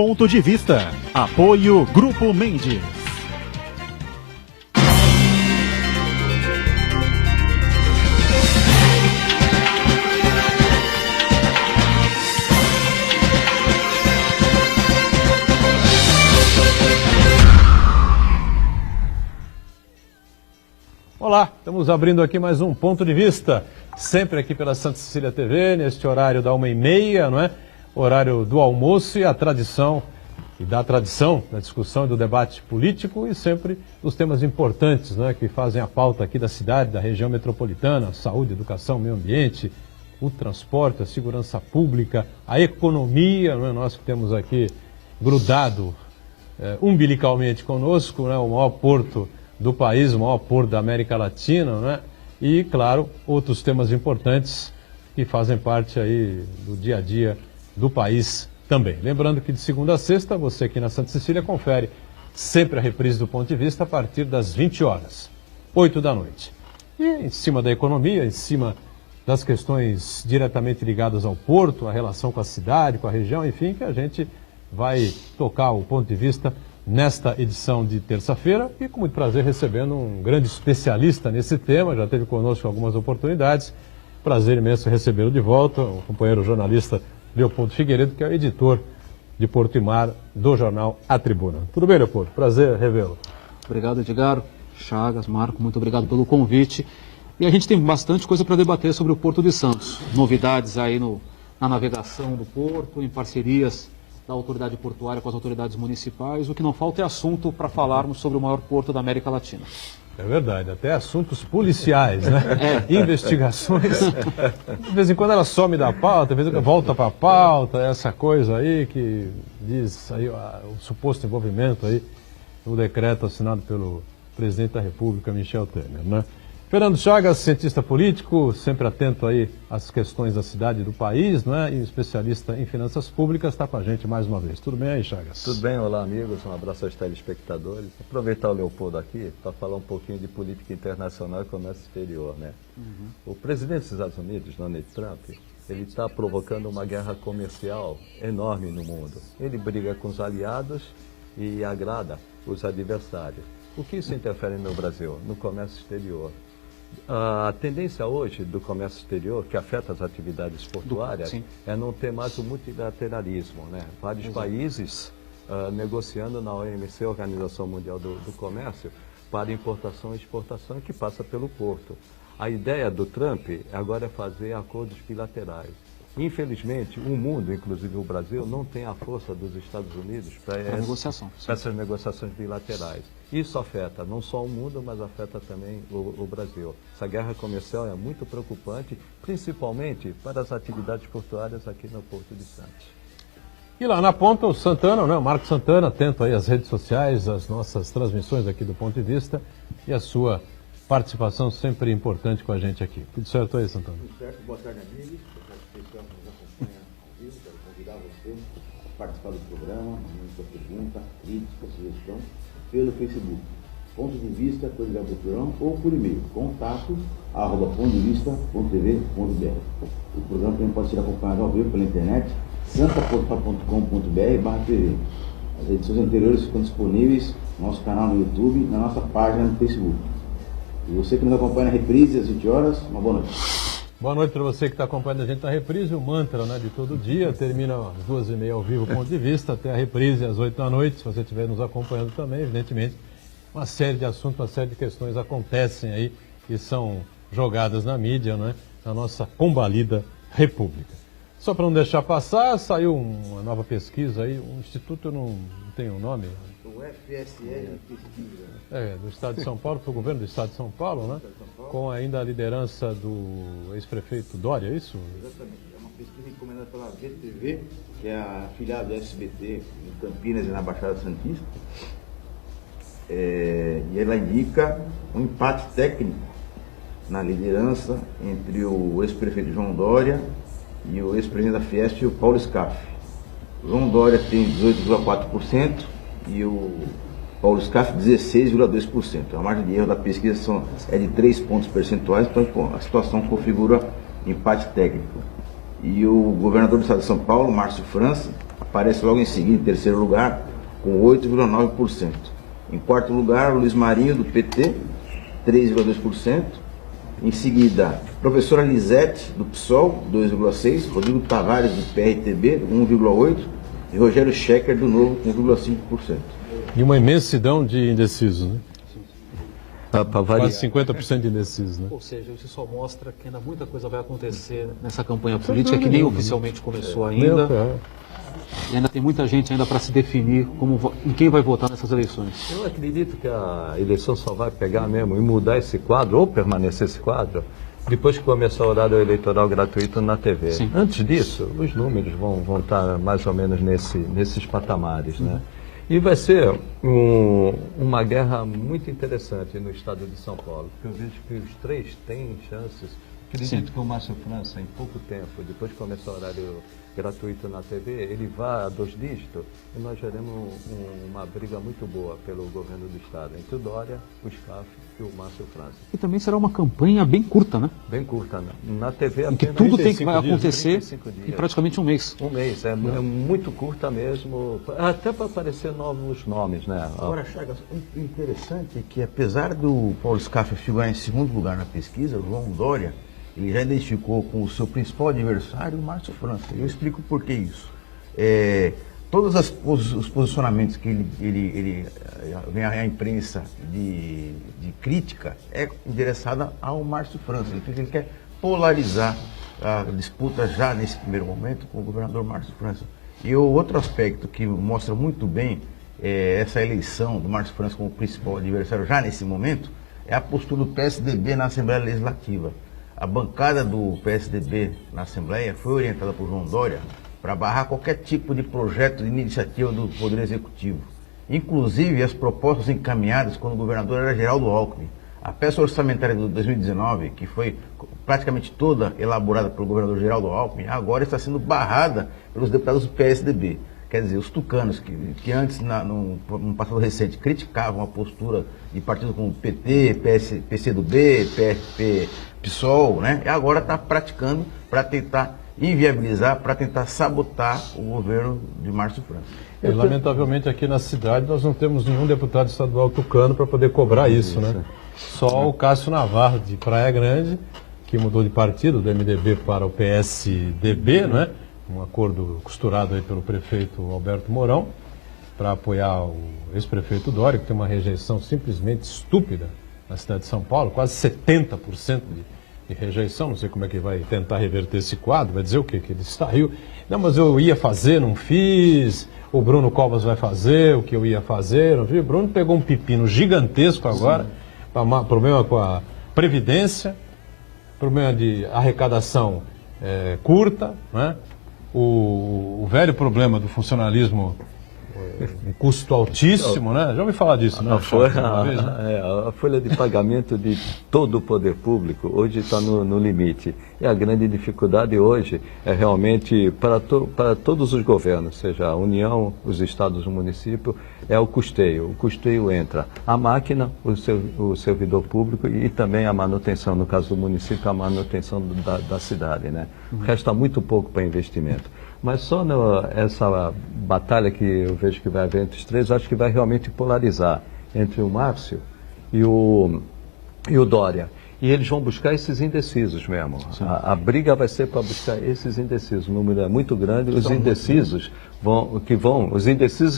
Ponto de Vista. Apoio Grupo Mendes. Olá, estamos abrindo aqui mais um Ponto de Vista, sempre aqui pela Santa Cecília TV, neste horário da 1h30, não é? Horário do almoço e a tradição, da discussão e do debate político e sempre dos temas importantes, né, que fazem a pauta aqui da cidade, da região metropolitana, saúde, educação, meio ambiente, o transporte, a segurança pública, a economia, não é? Nós que temos aqui grudado umbilicalmente conosco, né, o maior porto do país, o maior porto da América Latina, né? E, claro, outros temas importantes que fazem parte aí do dia a dia do país também. Lembrando que de segunda a sexta, você aqui na Santa Cecília confere sempre a reprise do Ponto de Vista a partir das 20 horas, 8 da noite. E em cima da economia, em cima das questões diretamente ligadas ao porto, a relação com a cidade, com a região, enfim, que a gente vai tocar o Ponto de Vista nesta edição de terça-feira e com muito prazer recebendo um grande especialista nesse tema, já teve conosco algumas oportunidades, prazer imenso recebê-lo de volta, o companheiro jornalista Leopoldo Figueiredo, que é o editor de Porto e Mar do jornal A Tribuna. Tudo bem, Leopoldo? Prazer revê-lo. Obrigado, Edgar, Chagas, Marco, muito obrigado pelo convite. E a gente tem bastante coisa para debater sobre o Porto de Santos, novidades aí na navegação do porto, em parcerias da autoridade portuária com as autoridades municipais. O que não falta é assunto para falarmos sobre o maior porto da América Latina. É verdade, até assuntos policiais, né? Investigações. De vez em quando ela some da pauta, de vez em quando volta para a pauta, essa coisa aí que diz aí, o suposto envolvimento aí no decreto assinado pelo presidente da República, Michel Temer, né? Fernando Chagas, cientista político, sempre atento aí às questões da cidade e do país, né? E especialista em finanças públicas, está com a gente mais uma vez. Tudo bem aí, Chagas? Tudo bem, olá amigos, um abraço aos telespectadores. Aproveitar o Leopoldo aqui para falar um pouquinho de política internacional e comércio exterior, né? O presidente dos Estados Unidos, Donald Trump, ele está provocando uma guerra comercial enorme no mundo. Ele briga com os aliados e agrada os adversários. O que isso interfere no Brasil, no comércio exterior? A tendência hoje do comércio exterior, que afeta as atividades portuárias, é não ter mais o multilateralismo, né? Vários países negociando na OMC, Organização Mundial do Comércio, para importação e exportação, que passa pelo porto. A ideia do Trump agora é fazer acordos bilaterais. Infelizmente, o mundo, inclusive o Brasil, não tem a força dos Estados Unidos para essas negociações bilaterais. Isso afeta não só o mundo, mas afeta também o Brasil. Essa guerra comercial é muito preocupante, principalmente para as atividades portuárias aqui no Porto de Santos. E lá na ponta o Santana, né? O Marco Santana, atento aí às redes sociais, às nossas transmissões aqui do Ponto de Vista e a sua participação sempre importante com a gente aqui. Tudo certo aí, Santana? Tudo certo, boa tarde, amigos. Especial que nos acompanha ao vivo, quero convidar você a participar do programa, mandando sua pergunta, crítica, sugestão, pelo Facebook. Ponto de Vista, Coisa do Programa, ou por e-mail, contato@pontodevista.tv.br. O programa também pode ser acompanhado ao vivo pela internet, santaportal.com.br/tv. As edições anteriores ficam disponíveis no nosso canal no YouTube e na nossa página no Facebook. E você que nos acompanha na reprise às 20 horas, uma boa noite. Boa noite para você que está acompanhando a gente na reprise, o mantra, né, de todo dia, termina às 2h30 ao vivo, Ponto de Vista, até a reprise às 8 da noite, se você estiver nos acompanhando também, evidentemente, uma série de assuntos, uma série de questões acontecem aí e são jogadas na mídia, né, na nossa combalida República. Só para não deixar passar, saiu uma nova pesquisa aí, um instituto, não tem um nome? O FSL Pesquisa. Do Estado de São Paulo, para o governo do Estado de São Paulo, né? Com ainda a liderança do ex-prefeito Dória, é isso? Exatamente. É uma pesquisa encomendada pela VTV, que é a afiliada do SBT em Campinas e na Baixada Santista. E ela indica um empate técnico na liderança entre o ex-prefeito João Dória e o ex-presidente da Fiesp, o Paulo Scaff. O João Dória tem 18,4% e o Paulo Scaff 16,2%. A margem de erro da pesquisa é de 3 pontos percentuais, então a situação configura empate técnico. E o governador do estado de São Paulo, Márcio França, aparece logo em seguida, em terceiro lugar, com 8,9%. Em quarto lugar, Luiz Marinho, do PT, 3,2%. Em seguida, professora Lisete, do PSOL, 2,6%. Rodrigo Tavares, do PRTB, 1,8%. E Rogério Schecker, do Novo, com 1,5%. E uma imensidão de indecisos, né? Para variar. Quase 50% de indecisos, né? Ou seja, isso só mostra que ainda muita coisa vai acontecer nessa campanha política, que nem oficialmente começou ainda. E ainda tem muita gente ainda para se definir em quem vai votar nessas eleições. Eu acredito que a eleição só vai pegar mesmo e mudar esse quadro, ou permanecer esse quadro, depois que começar o horário eleitoral gratuito na TV. Sim. Antes disso, os números vão estar mais ou menos nesses patamares, né? E vai ser uma guerra muito interessante no estado de São Paulo, porque eu vejo que os três têm chances. Acredito que o Márcio França, em pouco tempo, depois que começar o horário gratuito na TV, ele vai a 2 dígitos e nós teremos uma briga muito boa pelo governo do estado, entre o Dória, o Scaff e o Márcio França. E também será uma campanha bem curta, né? Bem curta, né? Na TV Em que apenas tudo 35 vai dias, acontecer 35 dias. em praticamente um mês. Um mês, é muito curta mesmo, até para aparecer novos nomes, né? Agora, Chagas, o interessante é que, apesar do Paulo Scaff figurar em segundo lugar na pesquisa, o João Dória, ele já identificou com o seu principal adversário, o Márcio França. Eu explico por que isso. Todos os posicionamentos que ele vem à imprensa de crítica é endereçada ao Márcio França. Ele quer polarizar a disputa já nesse primeiro momento com o governador Márcio França. E o outro aspecto que mostra muito bem essa eleição do Márcio França como principal adversário já nesse momento é a postura do PSDB na Assembleia Legislativa. A bancada do PSDB na Assembleia foi orientada por João Dória para barrar qualquer tipo de projeto de iniciativa do Poder Executivo. Inclusive as propostas encaminhadas quando o governador era Geraldo Alckmin. A peça orçamentária de 2019, que foi praticamente toda elaborada pelo governador Geraldo Alckmin, agora está sendo barrada pelos deputados do PSDB. Quer dizer, os tucanos, que antes, num passado recente, criticavam a postura de partidos como PT, PCdoB, PSP, PSOL, né? E agora está praticando para tentar inviabilizar, para tentar sabotar o governo de Márcio França. Lamentavelmente aqui na cidade nós não temos nenhum deputado estadual tucano para poder cobrar isso, né? Só o Cássio Navarro, de Praia Grande, que mudou de partido, do MDB para o PSDB, né? Um acordo costurado aí pelo prefeito Alberto Mourão, para apoiar o ex-prefeito Dória, que tem uma rejeição simplesmente estúpida na cidade de São Paulo, quase 70% de rejeição. Não sei como é que vai tentar reverter esse quadro, vai dizer o quê? Que ele saiu. Não, mas eu ia fazer, não fiz. O Bruno Covas vai fazer o que eu ia fazer, não fiz. O Bruno pegou um pepino gigantesco agora, problema com a Previdência, problema de arrecadação curta, né? O velho problema do funcionalismo, um custo altíssimo, né? Já ouvi falar disso, né? A folha de pagamento de todo o poder público hoje está no limite. E a grande dificuldade hoje é realmente para todos os governos, seja a União, os estados, o município, é o custeio. O custeio entra a máquina, o servidor público e também a manutenção, no caso do município, a manutenção da cidade, né? Resta muito pouco para investimento. Mas só essa batalha que eu vejo que vai haver entre os três, acho que vai realmente polarizar entre o Márcio e o Dória. E eles vão buscar esses indecisos mesmo. A briga vai ser para buscar esses indecisos. O número é muito grande. Os indecisos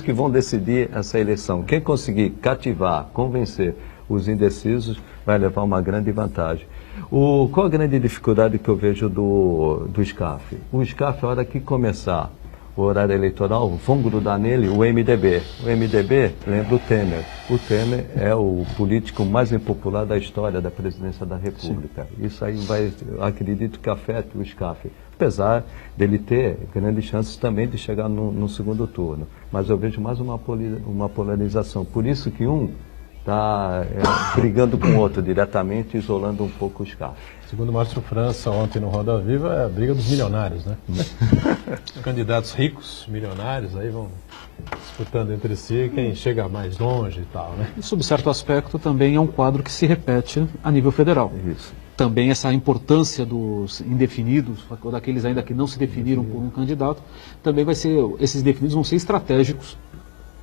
que vão decidir essa eleição. Quem conseguir cativar, convencer os indecisos, vai levar uma grande vantagem. Qual a grande dificuldade que eu vejo do Scaff? O Scaff, a hora que começar o horário eleitoral, vão grudar nele o MDB. O MDB lembra o Temer. O Temer é o político mais impopular da história da presidência da República. Sim. Isso aí acredito que afete o Scaff. Apesar dele ter grandes chances também de chegar no segundo turno. Mas eu vejo mais uma polarização. Por isso que um está brigando com o outro diretamente, isolando um pouco o Scaff. Segundo Márcio França, ontem no Roda Viva, é a briga dos milionários, né? Os candidatos ricos, milionários, aí vão disputando entre si quem chega mais longe e tal, né? E, sob certo aspecto, também é um quadro que se repete a nível federal. Isso. também essa importância dos indefinidos, ou daqueles ainda que não se definiram por um candidato, também vai ser, esses definidos vão ser estratégicos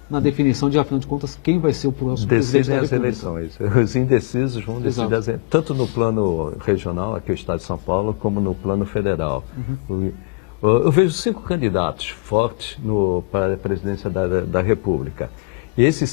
na definição de, afinal de contas, quem vai ser o próximo presidente da Decidem as República. eleições. Os indecisos vão decidir as eleições, tanto no plano regional, aqui o Estado de São Paulo, como no plano federal. Eu vejo 5 candidatos fortes para a presidência da República. E desses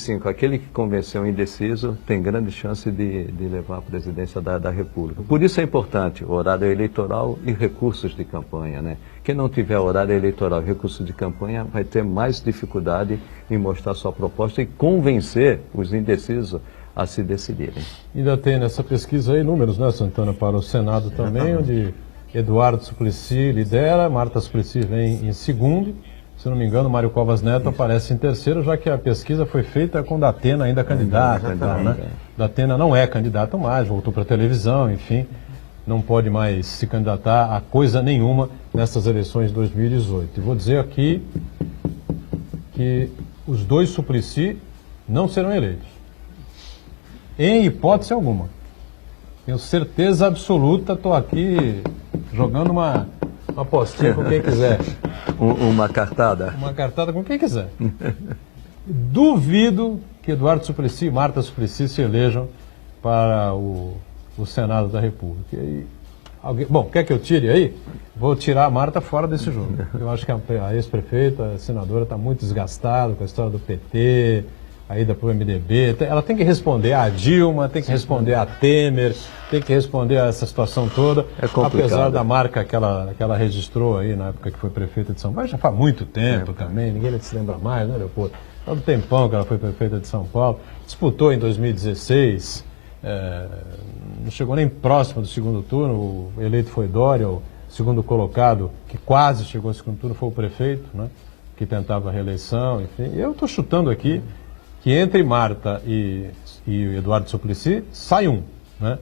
5, aquele que convenceu o indeciso tem grande chance de levar a presidência da República. Por isso é importante o horário eleitoral e recursos de campanha, né? Quem não tiver horário eleitoral e recursos de campanha vai ter mais dificuldade em mostrar sua proposta e convencer os indecisos a se decidirem. Ainda tem nessa pesquisa aí números, né, Santana, para o Senado também, onde Eduardo Suplicy lidera, Marta Suplicy vem em segundo. Se não me engano, Mário Covas Neto aparece em terceiro, já que a pesquisa foi feita com Datena ainda candidata. Né? Datena não é candidato mais, voltou para a televisão, enfim, não pode mais se candidatar a coisa nenhuma nessas eleições de 2018. E vou dizer aqui que os 2 Suplicy não serão eleitos, em hipótese alguma. Tenho certeza absoluta, estou aqui jogando uma apostinha com quem quiser. Uma cartada? Uma cartada com quem quiser. Duvido que Eduardo Suplicy e Marta Suplicy se elejam para o Senado da República. Bom, quer que eu tire aí? Vou tirar a Marta fora desse jogo. Eu acho que a ex-prefeita, a senadora, está muito desgastada com a história do PT, a ida para o MDB. Ela tem que responder a Dilma, tem que responder a Temer, tem que responder a essa situação toda. É complicado. Apesar da marca que ela registrou aí na época que foi prefeita de São Paulo, já faz muito tempo também, ninguém se lembra mais, né, Leopoldo? Faz um tempão que ela foi prefeita de São Paulo, disputou em 2016, não chegou nem próximo do segundo turno, o eleito foi Dória, o segundo colocado, que quase chegou ao segundo turno, foi o prefeito, né, que tentava a reeleição, enfim. Eu estou chutando aqui que entre Marta e Eduardo Suplicy sai um, né?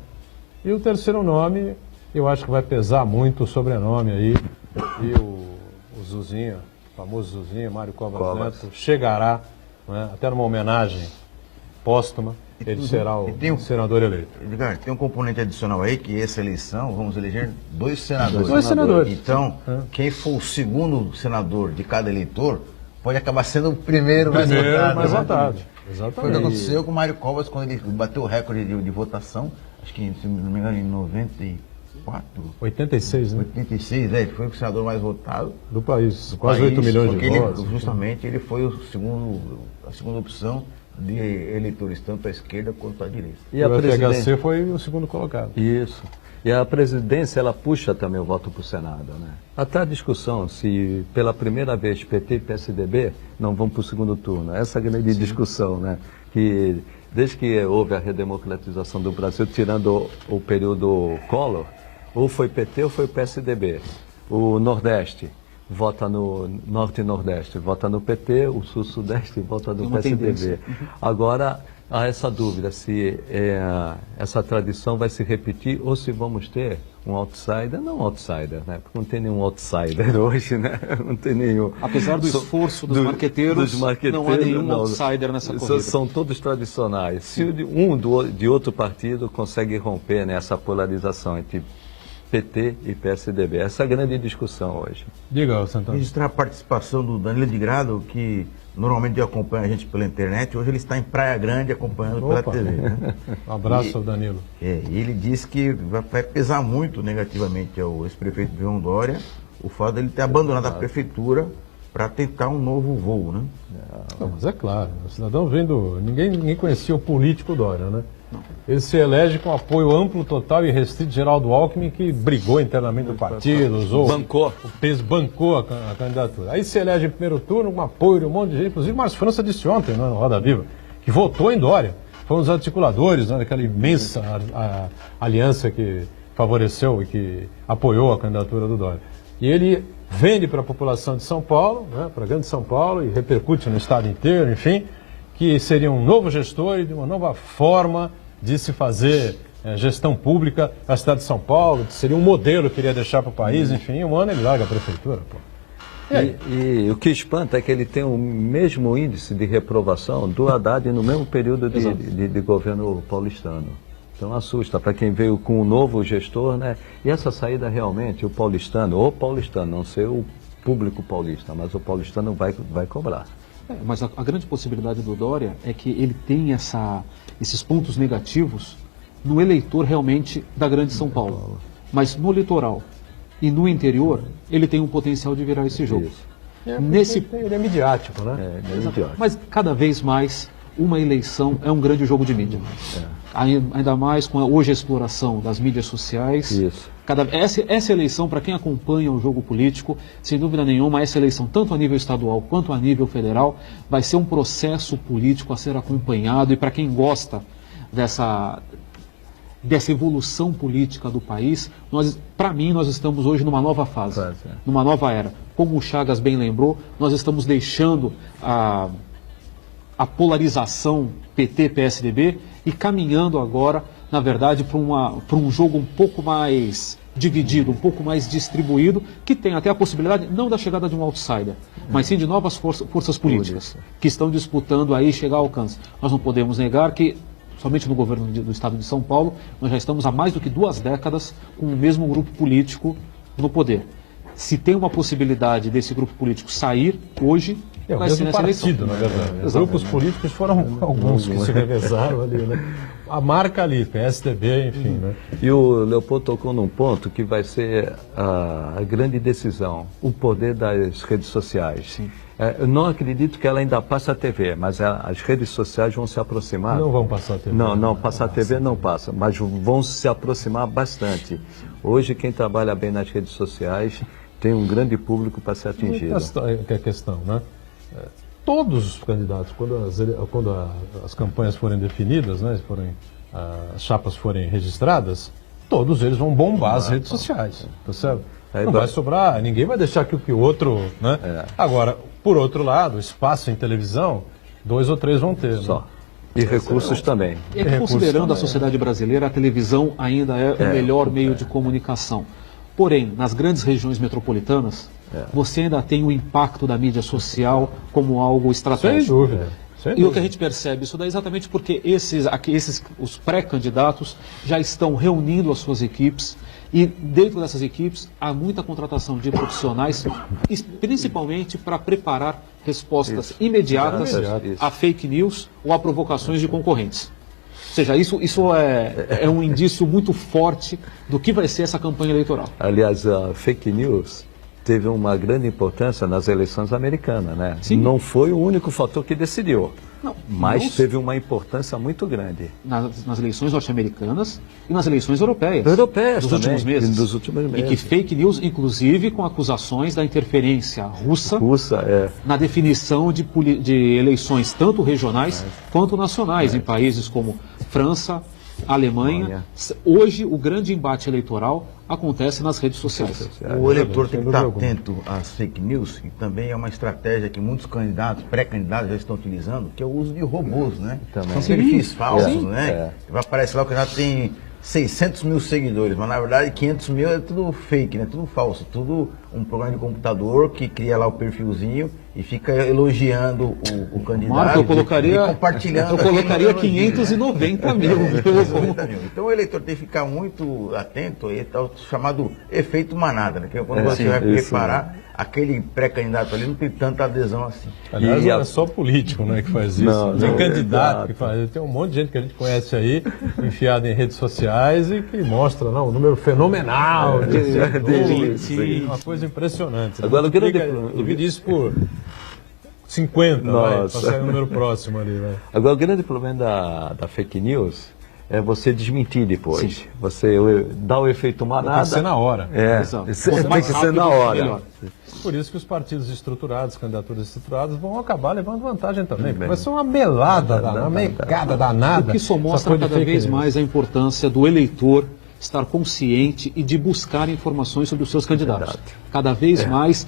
E o terceiro nome, eu acho que vai pesar muito o sobrenome aí, e o Zuzinho, o famoso Zuzinho, Mário Covas Neto, chegará, né, até numa homenagem póstuma, ele será o senador eleito. Edgar, tem um componente adicional aí, que essa eleição, vamos eleger 2 senadores. 2 senadores. Então, quem for o segundo senador de cada eleitor, pode acabar sendo o primeiro mais votado. Exatamente. Foi o que aconteceu com o Mário Covas quando ele bateu o recorde de votação, acho que, se não me engano, em 94? 86, né? 86, ele foi o senador mais votado do país, quase 8 milhões de votos. Justamente, ele foi a segunda opção de eleitores, tanto à esquerda quanto à direita. E a FHC foi o segundo colocado. Isso. E a presidência, ela puxa também o voto para o Senado, né? Até a discussão se pela primeira vez PT e PSDB não vão para o segundo turno. Essa é a grande discussão, né? Que desde que houve a redemocratização do Brasil, tirando o período Collor, ou foi PT ou foi PSDB. O Nordeste vota no Norte e Nordeste, vota no PT, o Sul-Sudeste vota no PSDB. Agora, há essa dúvida se essa tradição vai se repetir ou se vamos ter um outsider, não outsider, né? Porque não tem nenhum outsider hoje, né? Não tem nenhum. Apesar do esforço dos marqueteiros, não há nenhum outsider nessa corrida. São todos tradicionais. Se de outro partido consegue romper nessa polarização entre PT e PSDB, essa é a grande discussão hoje. Diga, Santana. Registrar a participação do Danilo de Grado, que normalmente acompanha a gente pela internet, hoje ele está em Praia Grande acompanhando pela TV. Né? Um abraço ao Danilo. Ele disse que vai pesar muito negativamente ao ex-prefeito João Dória o fato dele ter abandonado a prefeitura para tentar um novo voo, né? Não, mas é claro, o cidadão vendo. Ninguém conhecia o político Dória, né? Ele se elege com apoio amplo, total e restrito de Geraldo Alckmin, que brigou internamente do partido, usou bancou a candidatura. Aí se elege em primeiro turno com apoio de um monte de gente, inclusive Márcio França disse ontem, né, no Roda Viva, que votou em Dória. Foram os articuladores, né, daquela imensa aliança que favoreceu e que apoiou a candidatura do Dória. E ele vende para a população de São Paulo, né, para a grande São Paulo, e repercute no estado inteiro, enfim, que seria um novo gestor e de uma nova forma de se fazer gestão pública na cidade de São Paulo, que seria um modelo que iria deixar para o país, enfim, em um ano ele larga a prefeitura. Pô. E o que espanta é que ele tem o mesmo índice de reprovação do Haddad no mesmo período de governo paulistano. assusta. Para quem veio com o novo gestor, né? E essa saída realmente, o paulistano, não sei o público paulista, mas o paulistano vai cobrar. Mas a grande possibilidade do Dória é que ele tem esses pontos negativos no eleitor realmente da grande São Paulo. Mas no litoral e no interior, ele tem um potencial de virar esse jogo. Ele é midiático, né? É midiático. Mas cada vez mais, uma eleição é um grande jogo de mídia. Ainda mais com hoje a exploração das mídias sociais. Isso. Essa eleição, para quem acompanha o jogo político, sem dúvida nenhuma, essa eleição, tanto a nível estadual quanto a nível federal, vai ser um processo político a ser acompanhado. E para quem gosta dessa evolução política do país, para mim, nós estamos hoje numa nova fase, numa nova era. Como o Chagas bem lembrou, nós estamos deixando a polarização PT-PSDB e caminhando agora, na verdade, para um jogo um pouco mais dividido, um pouco mais distribuído, que tem até a possibilidade, não da chegada de um outsider, mas sim de novas forças políticas que estão disputando aí chegar ao alcance. Nós não podemos negar que, somente no governo do estado de São Paulo, nós já estamos há mais do que 2 décadas com o mesmo grupo político no poder. Se tem uma possibilidade desse grupo político sair hoje, vai ser nessa partido, eleição. na verdade. Os grupos políticos foram alguns que se revezaram ali, né? A marca ali, PSDB, enfim, né? E o Leopoldo tocou num ponto que vai ser a grande decisão, o poder das redes sociais. Sim. Eu não acredito que ela ainda passe a TV, mas as redes sociais vão se aproximar. Não vão passar a TV. Não, passar a TV não passa, mas vão se aproximar bastante. Hoje, quem trabalha bem nas redes sociais tem um grande público para ser atingido. Que é a questão, né? Todos os candidatos, quando as campanhas forem definidas, né, as chapas forem registradas, todos eles vão bombar as redes sociais, tá certo? Não vai sobrar, ninguém vai deixar que o outro, né? Agora, por outro lado, espaço em televisão, 2 ou 3 vão ter, só. Né? E recursos também. E considerando a sociedade brasileira, a televisão ainda é o melhor meio de comunicação. Porém, nas grandes regiões metropolitanas, você ainda tem o impacto da mídia social como algo estratégico. Sem dúvida. E o que a gente percebe isso daí é exatamente porque os pré-candidatos já estão reunindo as suas equipes e dentro dessas equipes há muita contratação de profissionais, principalmente para preparar respostas imediatas a fake news ou a provocações de concorrentes. Ou seja, isso é um indício muito forte do que vai ser essa campanha eleitoral. Aliás, a fake news teve uma grande importância nas eleições americanas, né? Sim. Não foi o único fator que decidiu, mas teve uma importância muito grande. Nas eleições norte-americanas e nas eleições europeias. Europeias dos também, últimos meses. dos últimos meses. E que fake news, inclusive, com acusações da interferência russa na definição de eleições tanto regionais quanto nacionais em países como França, Alemanha. Hoje, o grande embate eleitoral acontece nas redes sociais. O eleitor tem que estar atento às fake news, e também é uma estratégia que muitos candidatos, pré-candidatos já estão utilizando, que é o uso de robôs, né? São perfis falsos, né? Vai aparecer lá que o candidato tem 600 mil seguidores, mas na verdade 500 mil é tudo fake, né? Tudo falso, tudo um programa de computador que cria lá o perfilzinho e fica elogiando o candidato. Marco, eu colocaria, compartilhando. Eu colocaria 590 mil. Então o eleitor tem que ficar muito atento ao chamado efeito manada, né? Que é quando você vai preparar, aquele pré-candidato ali não tem tanta adesão assim. Aliás, não é só político, né, que faz isso. Tem candidato que faz. Tem um monte de gente que a gente conhece aí, enfiada em redes sociais e que mostra um número fenomenal de uma coisa impressionante. Agora, divide isso por 50, para sair um número próximo ali. Vai. Agora, o grande problema da fake news é você desmentir depois. Sim. Você dá o efeito manada. Tem que ser na hora. Tem que ser na hora. Melhor. Por isso que os partidos estruturados, candidaturas estruturadas, vão acabar levando vantagem também. Vai ser uma melada, uma mecada danada. O que só mostra cada vez mais a importância do eleitor estar consciente e de buscar informações sobre os seus candidatos. Cada vez mais,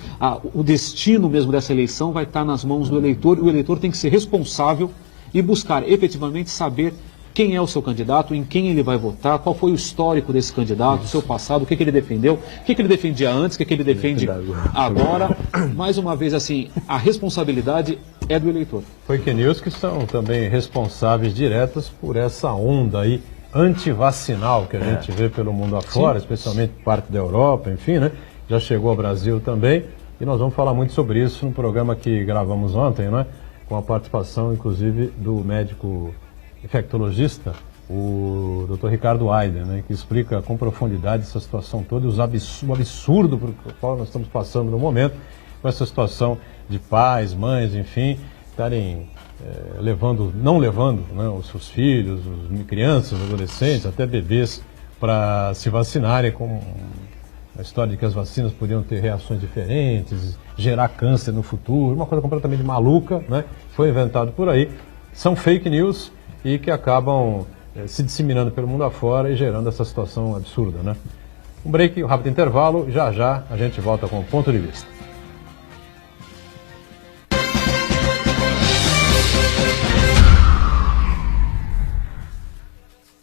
o destino mesmo dessa eleição vai estar nas mãos do eleitor, e o eleitor tem que ser responsável e buscar efetivamente saber quem é o seu candidato, em quem ele vai votar, qual foi o histórico desse candidato, o seu passado, o que ele defendeu, o que ele defendia antes, o que ele defende agora. Mais uma vez, assim, a responsabilidade é do eleitor. Fake news que são também responsáveis diretas por essa onda aí antivacinal que a gente vê pelo mundo afora, especialmente parte da Europa, enfim, né? Já chegou ao Brasil também. E nós vamos falar muito sobre isso no programa que gravamos ontem, né? Com a participação, inclusive, do médico infectologista, o Dr. Ricardo Ayder, né? Que explica com profundidade essa situação toda e o absurdo por qual nós estamos passando no momento, com essa situação de pais, mães, enfim, estarem não levando, né, os seus filhos, crianças, adolescentes, até bebês, para se vacinarem, com a história de que as vacinas podiam ter reações diferentes, gerar câncer no futuro, uma coisa completamente maluca, né? Foi inventado por aí. São fake news e que acabam se disseminando pelo mundo afora e gerando essa situação absurda, né? Um break, um rápido intervalo, já a gente volta com o ponto de vista.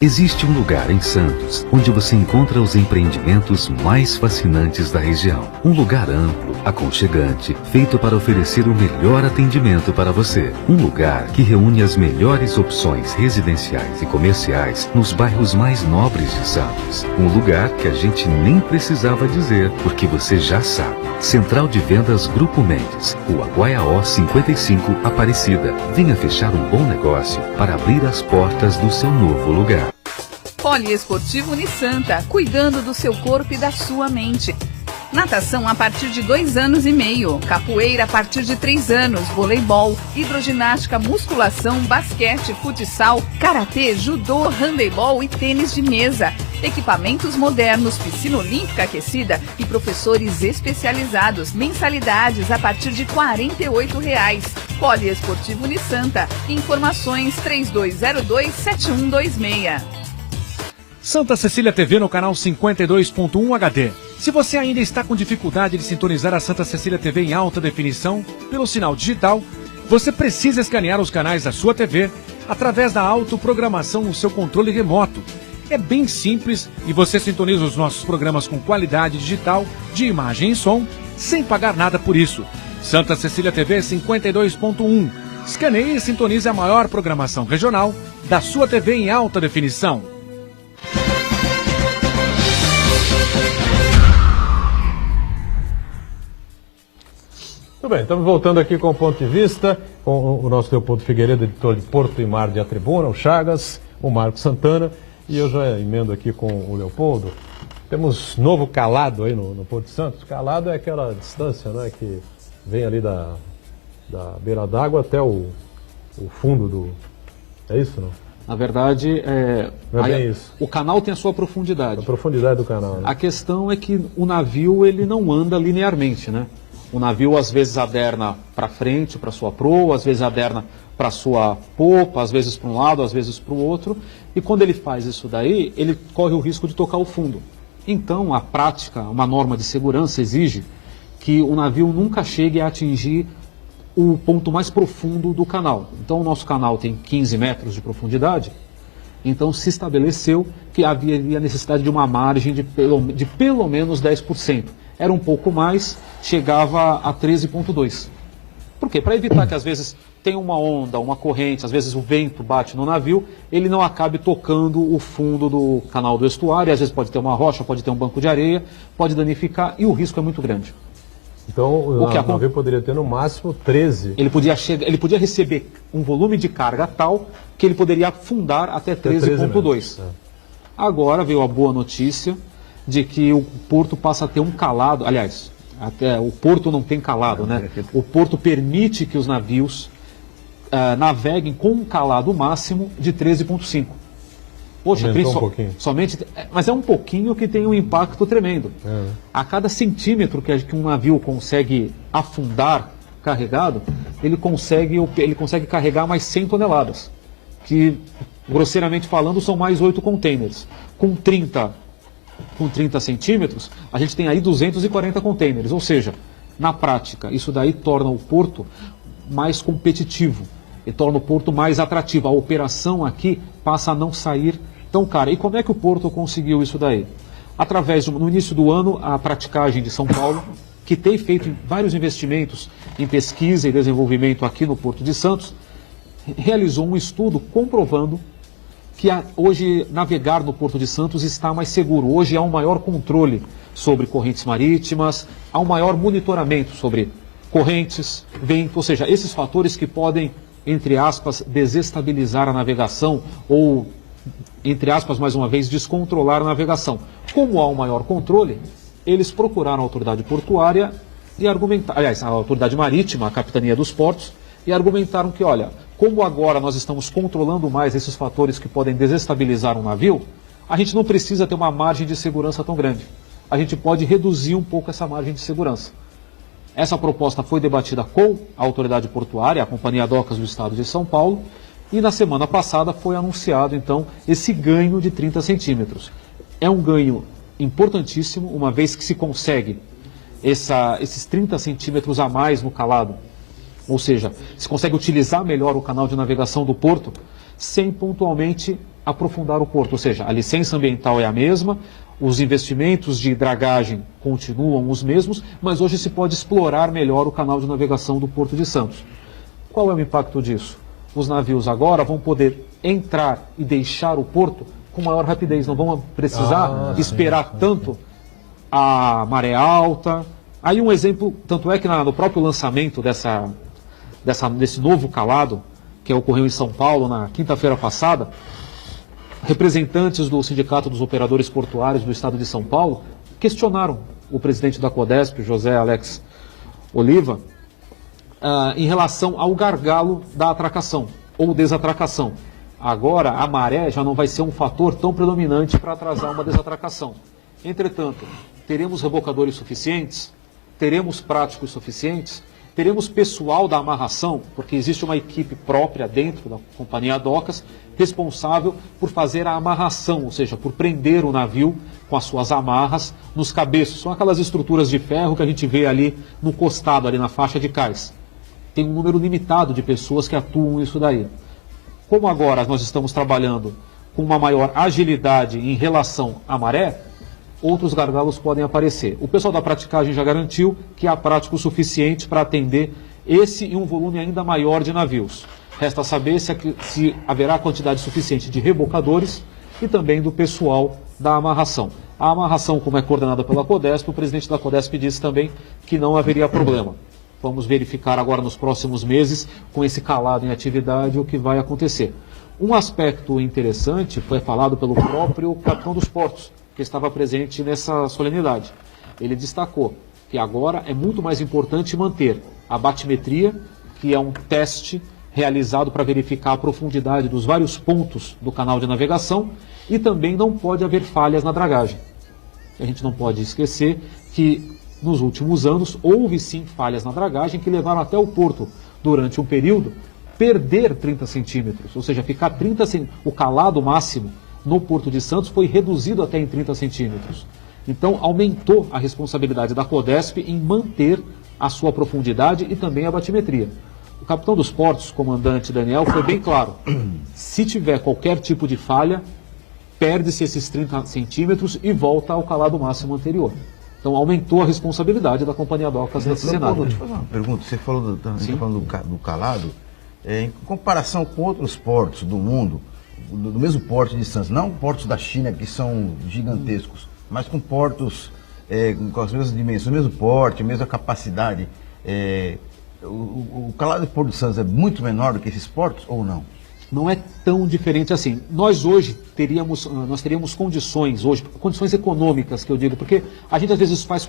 Existe um lugar em Santos onde você encontra os empreendimentos mais fascinantes da região. Um lugar amplo, aconchegante, feito para oferecer o melhor atendimento para você. Um lugar que reúne as melhores opções residenciais e comerciais nos bairros mais nobres de Santos. Um lugar que a gente nem precisava dizer, porque você já sabe. Central de Vendas Grupo Mendes, Rua Guaiaó 55, Aparecida. Venha fechar um bom negócio para abrir as portas do seu novo lugar. Poliesportivo Unisanta, cuidando do seu corpo e da sua mente. Natação a partir de 2 anos e meio, capoeira a partir de 3 anos, voleibol, hidroginástica, musculação, basquete, futsal, karatê, judô, handebol e tênis de mesa. Equipamentos modernos, piscina olímpica aquecida e professores especializados. Mensalidades a partir de R$ 48,00. Poliesportivo Unisanta. Informações 3202-7126. Santa Cecília TV no canal 52.1 HD. Se você ainda está com dificuldade de sintonizar a Santa Cecília TV em alta definição pelo sinal digital, você precisa escanear os canais da sua TV através da autoprogramação no seu controle remoto. É bem simples e você sintoniza os nossos programas com qualidade digital de imagem e som sem pagar nada por isso. Santa Cecília TV 52.1. Escaneie e sintonize a maior programação regional da sua TV em alta definição. Muito bem, estamos voltando aqui com o ponto de vista, com o nosso Leopoldo Figueiredo, editor de Porto e Mar de A Tribuna, o Chagas, o Marco Santana, e eu já emendo aqui com o Leopoldo. Temos novo calado aí no Porto de Santos. Calado é aquela distância, né, que vem ali da beira d'água até o fundo do... É isso, não? Na verdade, não é bem isso. O canal tem a sua profundidade. A profundidade do canal, né? A questão é que o navio ele não anda linearmente, né? O navio às vezes aderna para frente, para sua proa, às vezes aderna para sua popa, às vezes para um lado, às vezes para o outro. E quando ele faz isso daí, ele corre o risco de tocar o fundo. Então, a prática, uma norma de segurança exige que o navio nunca chegue a atingir o ponto mais profundo do canal. Então, o nosso canal tem 15 metros de profundidade. Então, se estabeleceu que havia necessidade de uma margem de pelo menos 10%. Era um pouco mais, chegava a 13,2%. Por quê? Para evitar que às vezes tem uma onda, uma corrente, às vezes o vento bate no navio, ele não acabe tocando o fundo do canal do estuário, às vezes pode ter uma rocha, pode ter um banco de areia, pode danificar e o risco é muito grande. Então o navio poderia ter no máximo 13. Ele podia receber um volume de carga tal que ele poderia afundar até 13,2. Agora veio a boa notícia de que o porto passa a ter um calado, aliás, até o porto não tem calado, né? O porto permite que os navios naveguem com um calado máximo de 13,5. Poxa, somente, mas é um pouquinho que tem um impacto tremendo. A cada centímetro que um navio consegue afundar carregado, ele consegue carregar mais 100 toneladas, que, grosseiramente falando, são mais 8 containers. Com 30 centímetros, a gente tem aí 240 containers, ou seja, na prática, isso daí torna o porto mais competitivo e torna o porto mais atrativo. A operação aqui passa a não sair tão cara. E como é que o porto conseguiu isso daí? Através, no início do ano, a praticagem de São Paulo, que tem feito vários investimentos em pesquisa e desenvolvimento aqui no Porto de Santos, realizou um estudo comprovando que hoje navegar no Porto de Santos está mais seguro. Hoje há um maior controle sobre correntes marítimas, há um maior monitoramento sobre correntes, vento, ou seja, esses fatores que podem, entre aspas, desestabilizar a navegação ou, entre aspas, mais uma vez, descontrolar a navegação. Como há um maior controle, eles procuraram a autoridade portuária e argumentaram, aliás, a autoridade marítima, a Capitania dos Portos, e argumentaram que, olha, como agora nós estamos controlando mais esses fatores que podem desestabilizar um navio, a gente não precisa ter uma margem de segurança tão grande. A gente pode reduzir um pouco essa margem de segurança. Essa proposta foi debatida com a autoridade portuária, a Companhia Docas do Estado de São Paulo, e na semana passada foi anunciado, então, esse ganho de 30 centímetros. É um ganho importantíssimo, uma vez que se consegue esses 30 centímetros a mais no calado, ou seja, se consegue utilizar melhor o canal de navegação do porto, sem pontualmente aprofundar o porto, ou seja, a licença ambiental é a mesma, os investimentos de dragagem continuam os mesmos, mas hoje se pode explorar melhor o canal de navegação do Porto de Santos. Qual é o impacto disso? Os navios agora vão poder entrar e deixar o porto com maior rapidez, não vão precisar esperar tanto a maré alta. Aí um exemplo, tanto é que no próprio lançamento desse novo calado, que ocorreu em São Paulo na quinta-feira passada, representantes do Sindicato dos Operadores Portuários do Estado de São Paulo questionaram o presidente da CODESP, José Alex Oliva, em relação ao gargalo da atracação ou desatracação. Agora, a maré já não vai ser um fator tão predominante para atrasar uma desatracação. Entretanto, teremos rebocadores suficientes, teremos práticos suficientes, teremos pessoal da amarração, porque existe uma equipe própria dentro da Companhia Docas, responsável por fazer a amarração, ou seja, por prender o navio com as suas amarras nos cabeços. São aquelas estruturas de ferro que a gente vê ali no costado, ali na faixa de cais. Tem um número limitado de pessoas que atuam isso daí. Como agora nós estamos trabalhando com uma maior agilidade em relação à maré, outros gargalos podem aparecer. O pessoal da praticagem já garantiu que há prático suficiente para atender esse e um volume ainda maior de navios. Resta saber se haverá quantidade suficiente de rebocadores e também do pessoal da amarração. A amarração, como é coordenada pela CODESP, o presidente da CODESP disse também que não haveria problema. Vamos verificar agora nos próximos meses, com esse calado em atividade, o que vai acontecer. Um aspecto interessante foi falado pelo próprio capitão dos portos, que estava presente nessa solenidade. Ele destacou que agora é muito mais importante manter a batimetria, que é um teste realizado para verificar a profundidade dos vários pontos do canal de navegação, e também não pode haver falhas na dragagem. A gente não pode esquecer que nos últimos anos houve sim falhas na dragagem que levaram até o porto, durante um período, perder 30 centímetros, ou seja, ficar 30 centímetros, o calado máximo no Porto de Santos foi reduzido até em 30 centímetros. Então, aumentou a responsabilidade da CODESP em manter a sua profundidade e também a batimetria. O capitão dos portos, comandante Daniel, foi bem claro. Se tiver qualquer tipo de falha, perde-se esses 30 centímetros e volta ao calado máximo anterior. Então, aumentou a responsabilidade da Companhia Docas nesse cenário. Deixa eu fazer uma pergunta. Você falou do calado. Em comparação com outros portos do mundo, do mesmo porto de Santos, não portos da China que são gigantescos, mas com portos com as mesmas dimensões, o mesmo porte, a mesma capacidade, o calado do Porto de Santos é muito menor do que esses portos ou não? Não é tão diferente assim. Nós hoje teríamos condições, condições econômicas que eu digo, porque a gente às vezes faz...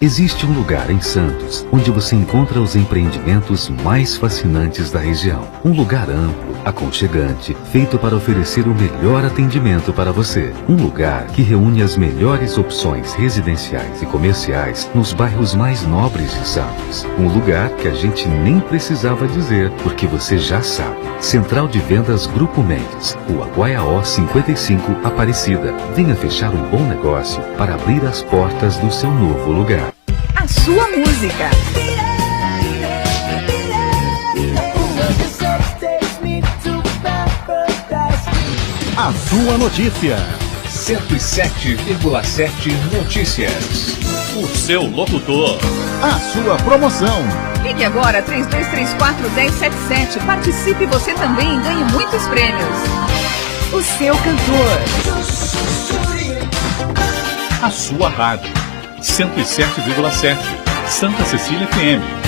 Existe um lugar em Santos onde você encontra os empreendimentos mais fascinantes da região. Um lugar amplo, aconchegante, feito para oferecer o melhor atendimento para você. Um lugar que reúne as melhores opções residenciais e comerciais nos bairros mais nobres de Santos. Um lugar que a gente nem precisava dizer, porque você já sabe. Central de Vendas Grupo Mendes, Rua Guaiaó 55, Aparecida. Venha fechar um bom negócio para abrir as portas do seu novo lugar. A sua música. A sua notícia. 107,7 Notícias. O seu locutor. A sua promoção. E Ligue agora 3234-1077. Participe você também e ganhe muitos prêmios. O seu cantor. A sua rádio. 107,7. Santa Cecília FM.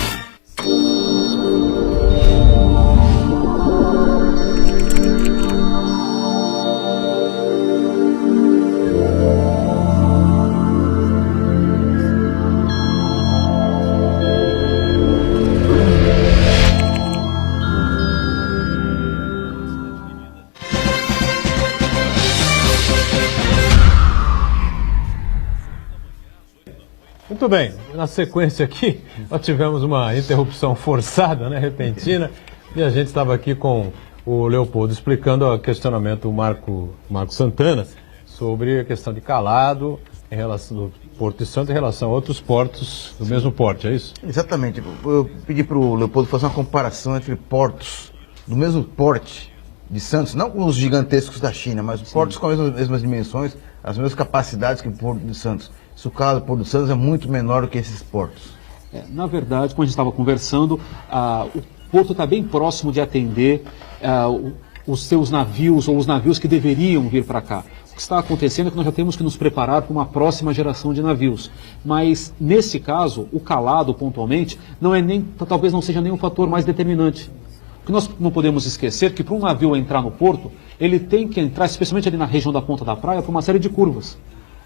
Muito bem, na sequência aqui, nós tivemos uma interrupção forçada, né, repentina, e a gente estava aqui com o Leopoldo explicando o questionamento do Marco Santana sobre a questão de calado em relação do Porto de Santos em relação a outros portos do mesmo porte, é isso? Exatamente. Eu pedi para o Leopoldo fazer uma comparação entre portos do mesmo porte de Santos, não com os gigantescos da China, mas portos com as mesmas dimensões, as mesmas capacidades que o Porto de Santos. Se o calado do Porto de Santos é muito menor do que esses portos. Na verdade, como a gente estava conversando, o porto está bem próximo de atender os seus navios ou os navios que deveriam vir para cá. O que está acontecendo é que nós já temos que nos preparar para uma próxima geração de navios. Mas, nesse caso, o calado, pontualmente, talvez não seja nem o fator mais determinante. O que nós não podemos esquecer é que para um navio entrar no porto, ele tem que entrar, especialmente ali na região da ponta da praia, por uma série de curvas.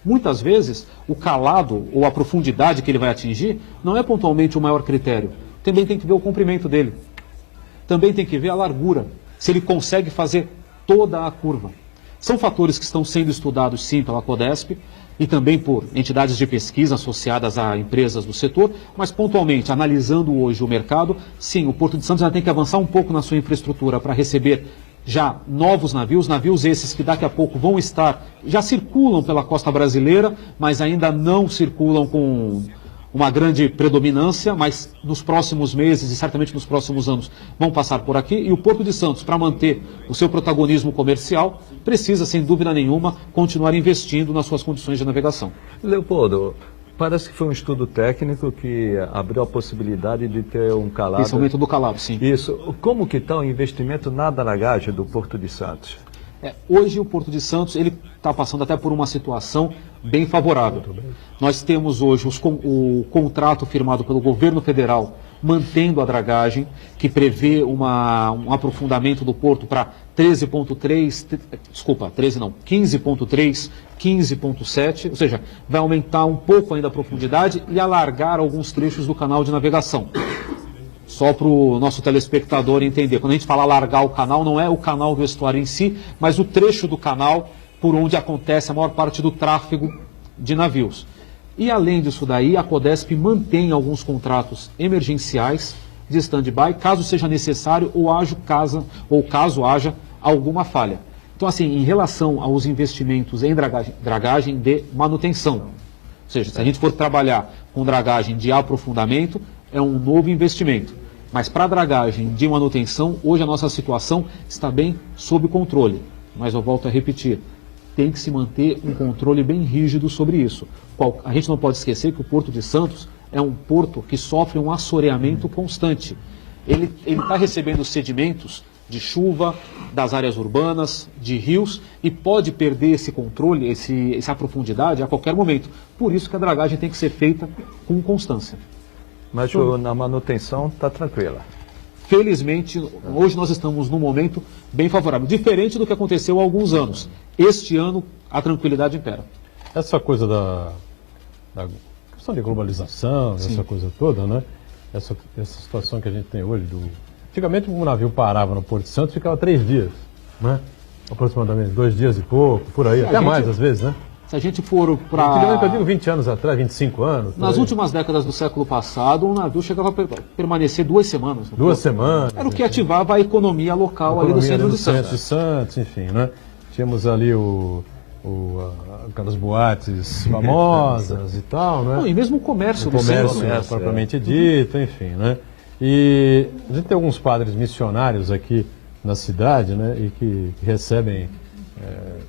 Muitas vezes, o calado ou a profundidade que ele vai atingir não é pontualmente o maior critério. Também tem que ver o comprimento dele. Também tem que ver a largura, se ele consegue fazer toda a curva. São fatores que estão sendo estudados, sim, pela CODESP e também por entidades de pesquisa associadas a empresas do setor, mas pontualmente, analisando hoje o mercado, sim, o Porto de Santos já tem que avançar um pouco na sua infraestrutura para receber já novos navios esses que daqui a pouco já circulam pela costa brasileira, mas ainda não circulam com uma grande predominância, mas nos próximos meses e certamente nos próximos anos vão passar por aqui. E o Porto de Santos, para manter o seu protagonismo comercial, precisa, sem dúvida nenhuma, continuar investindo nas suas condições de navegação. Leopoldo, parece que foi um estudo técnico que abriu a possibilidade de ter um calado. Esse aumento do calado, sim. Isso. Como que está o investimento na dragagem do Porto de Santos? Hoje o Porto de Santos está passando até por uma situação bem favorável. Nós temos hoje o contrato firmado pelo governo federal mantendo a dragagem, que prevê um aprofundamento do porto para 15.3, 15.7, ou seja, vai aumentar um pouco ainda a profundidade e alargar alguns trechos do canal de navegação. Só para o nosso telespectador entender, quando a gente fala alargar o canal, não é o canal do estuário em si, mas o trecho do canal por onde acontece a maior parte do tráfego de navios. E além disso daí, a CODESP mantém alguns contratos emergenciais de stand-by, caso seja necessário ou caso haja alguma falha. Então, assim, em relação aos investimentos em dragagem de manutenção, ou seja, se a gente for trabalhar com dragagem de aprofundamento, é um novo investimento. Mas para a dragagem de manutenção, hoje a nossa situação está bem sob controle. Mas eu volto a repetir, tem que se manter um controle bem rígido sobre isso. A gente não pode esquecer que o Porto de Santos é um porto que sofre um assoreamento constante. Ele está recebendo sedimentos de chuva, das áreas urbanas, de rios, e pode perder esse controle, essa profundidade a qualquer momento. Por isso que a dragagem tem que ser feita com constância. Mas na manutenção está tranquila. Felizmente, hoje nós estamos num momento bem favorável, diferente do que aconteceu há alguns anos. Este ano, a tranquilidade impera. Essa coisa da questão de globalização, sim, essa coisa toda, né? Essa situação que a gente tem hoje. Antigamente, um navio parava no Porto de Santos, ficava 3 dias, né? Aproximadamente 2 dias e pouco, por aí, até mais às vezes, né? Se a gente for para... Eu digo 20 anos atrás, 25 anos. Nas últimas décadas do século passado, um navio chegava a permanecer 2 semanas. 2 semanas. Era o que ativava a economia local ali do centro de Santos. Centro de Santos, enfim, né? Tínhamos ali aquelas boates famosas e tal, né? Não, e mesmo o comércio do centro. Propriamente dito, enfim, né? E a gente tem alguns padres missionários aqui na cidade, né? E que recebem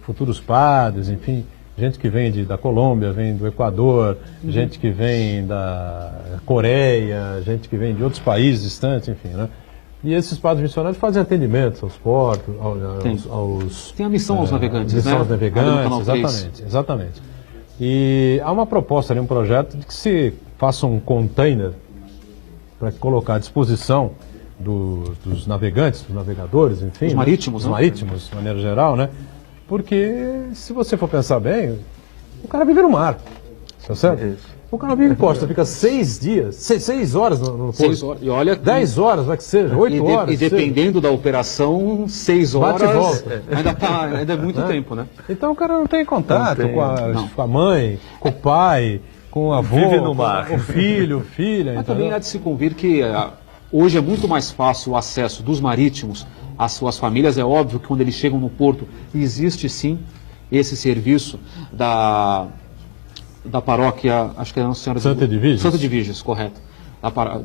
futuros padres, enfim, Gente que vem da Colômbia, vem do Equador, gente que vem da Coreia, gente que vem de outros países distantes, enfim, né? E esses padres missionários fazem atendimentos aos portos, Tem a missão aos navegantes, missão né? aos navegantes, exatamente. Exatamente. E há uma proposta ali, um projeto de que se faça um container para colocar à disposição dos navegantes, dos navegadores, enfim. Os marítimos, né? Os marítimos, de maneira geral, né? Porque, se você for pensar bem, o cara vive no mar, tá certo? Isso. O cara vive em costa, fica 6 dias, 6 horas no porto. 6 horas. E olha, 10 horas, vai que seja, 8 horas. E dependendo da operação, 6 horas. Bate e volta. Ainda é muito tempo, né? Então o cara não tem contato Não tem, com a mãe, com o pai, com o avô, Vive no mar. com o filho, filha. Mas entendeu? também há de se convir que hoje é muito mais fácil o acesso dos marítimos às suas famílias. É óbvio que quando eles chegam no porto, existe sim esse serviço da paróquia, acho que é a Nossa Senhora Santa Edviges. Santa Edviges, correto.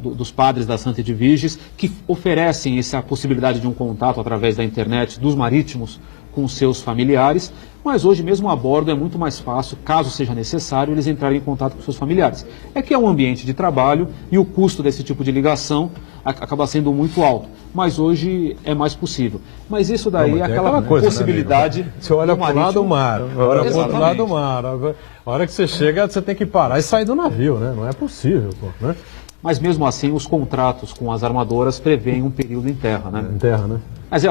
Dos padres da Santa Edviges, que oferecem essa possibilidade de um contato através da internet dos marítimos com seus familiares, mas hoje mesmo a bordo é muito mais fácil, caso seja necessário, eles entrarem em contato com seus familiares. É que é um ambiente de trabalho e o custo desse tipo de ligação acaba sendo muito alto, mas hoje é mais possível. Mas isso daí é aquela coisa, possibilidade... Né, você olha para o lado do mar, olha para o outro lado do mar. A hora que você chega, você tem que parar e sair do navio, né? Não é possível, pô, né? Mas mesmo assim, os contratos com as armadoras prevêem um período em terra, né? Em terra, né? Mas é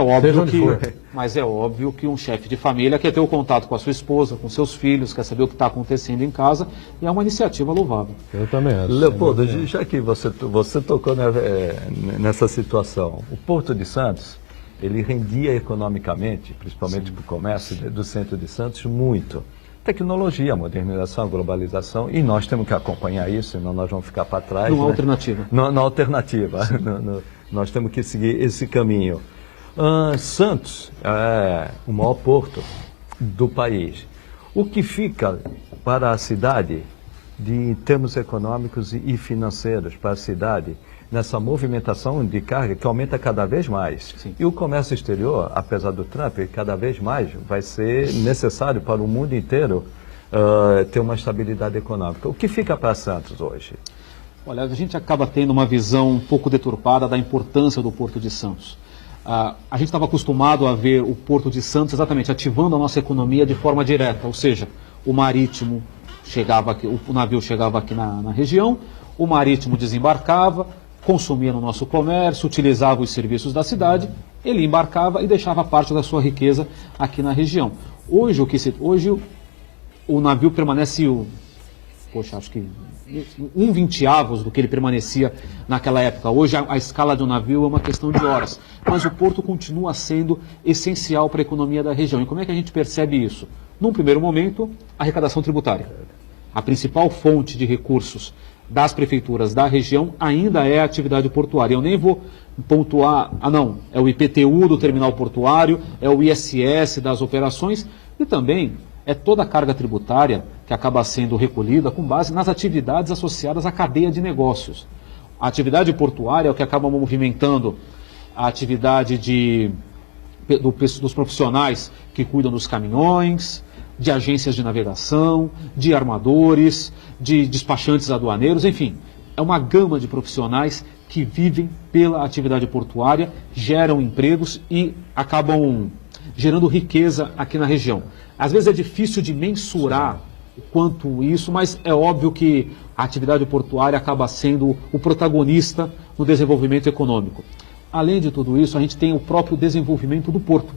óbvio que um chefe de família quer ter o contato com a sua esposa, com seus filhos, quer saber o que está acontecendo em casa, e é uma iniciativa louvável. Eu também acho. Leopoldo, já que você tocou nessa situação, o Porto de Santos, ele rendia economicamente, principalmente para o comércio do centro de Santos, muito. Tecnologia, modernização, globalização, e nós temos que acompanhar isso, senão nós vamos ficar para trás. Não há alternativa. Não há alternativa. Nós temos que seguir esse caminho. Santos é o maior porto do país. O que fica para a cidade, em termos econômicos e financeiros, para a cidade, nessa movimentação de carga que aumenta cada vez mais. Sim. E o comércio exterior, apesar do Trump, cada vez mais vai ser necessário para o mundo inteiro ter uma estabilidade econômica. O que fica para Santos hoje? Olha, a gente acaba tendo uma visão um pouco deturpada da importância do Porto de Santos. A gente estava acostumado a ver o Porto de Santos exatamente ativando a nossa economia de forma direta, ou seja, o marítimo chegava aqui, o navio chegava aqui na região, o marítimo desembarcava, consumia no nosso comércio, utilizava os serviços da cidade, ele embarcava e deixava parte da sua riqueza aqui na região. Hoje o navio permanece, acho que 1/20 do que ele permanecia naquela época. Hoje a escala de um navio é uma questão de horas, mas o porto continua sendo essencial para a economia da região. E como é que a gente percebe isso? Num primeiro momento, a arrecadação tributária. A principal fonte de recursos das prefeituras da região ainda é a atividade portuária. Eu nem vou pontuar, é o IPTU do terminal portuário, é o ISS das operações e também é toda a carga tributária que acaba sendo recolhida com base nas atividades associadas à cadeia de negócios. A atividade portuária é o que acaba movimentando a atividade dos profissionais que cuidam dos caminhões, de agências de navegação, de armadores, de despachantes aduaneiros, enfim, é uma gama de profissionais que vivem pela atividade portuária, geram empregos e acabam gerando riqueza aqui na região. Às vezes é difícil de mensurar o quanto isso, mas é óbvio que a atividade portuária acaba sendo o protagonista no desenvolvimento econômico. Além de tudo isso, a gente tem o próprio desenvolvimento do porto.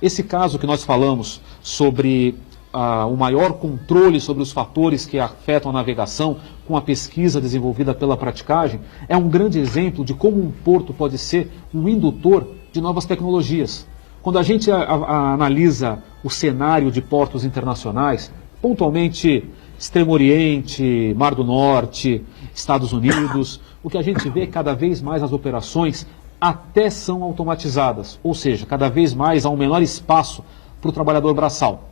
Esse caso que nós falamos sobre o maior controle sobre os fatores que afetam a navegação com a pesquisa desenvolvida pela praticagem, é um grande exemplo de como um porto pode ser um indutor de novas tecnologias. Quando a gente analisa o cenário de portos internacionais, pontualmente Extremo Oriente, Mar do Norte, Estados Unidos, o que a gente vê cada vez mais as operações até são automatizadas, ou seja, cada vez mais há um menor espaço para o trabalhador braçal.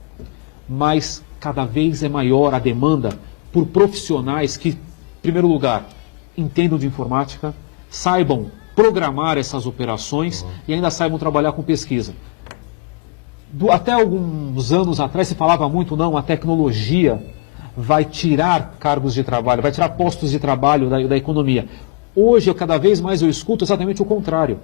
Mas cada vez é maior a demanda por profissionais que, em primeiro lugar, entendam de informática, saibam programar essas operações e ainda saibam trabalhar com pesquisa. Até alguns anos atrás se falava muito, não, a tecnologia vai tirar cargos de trabalho, vai tirar postos de trabalho da economia. Hoje, cada vez mais eu escuto exatamente o contrário.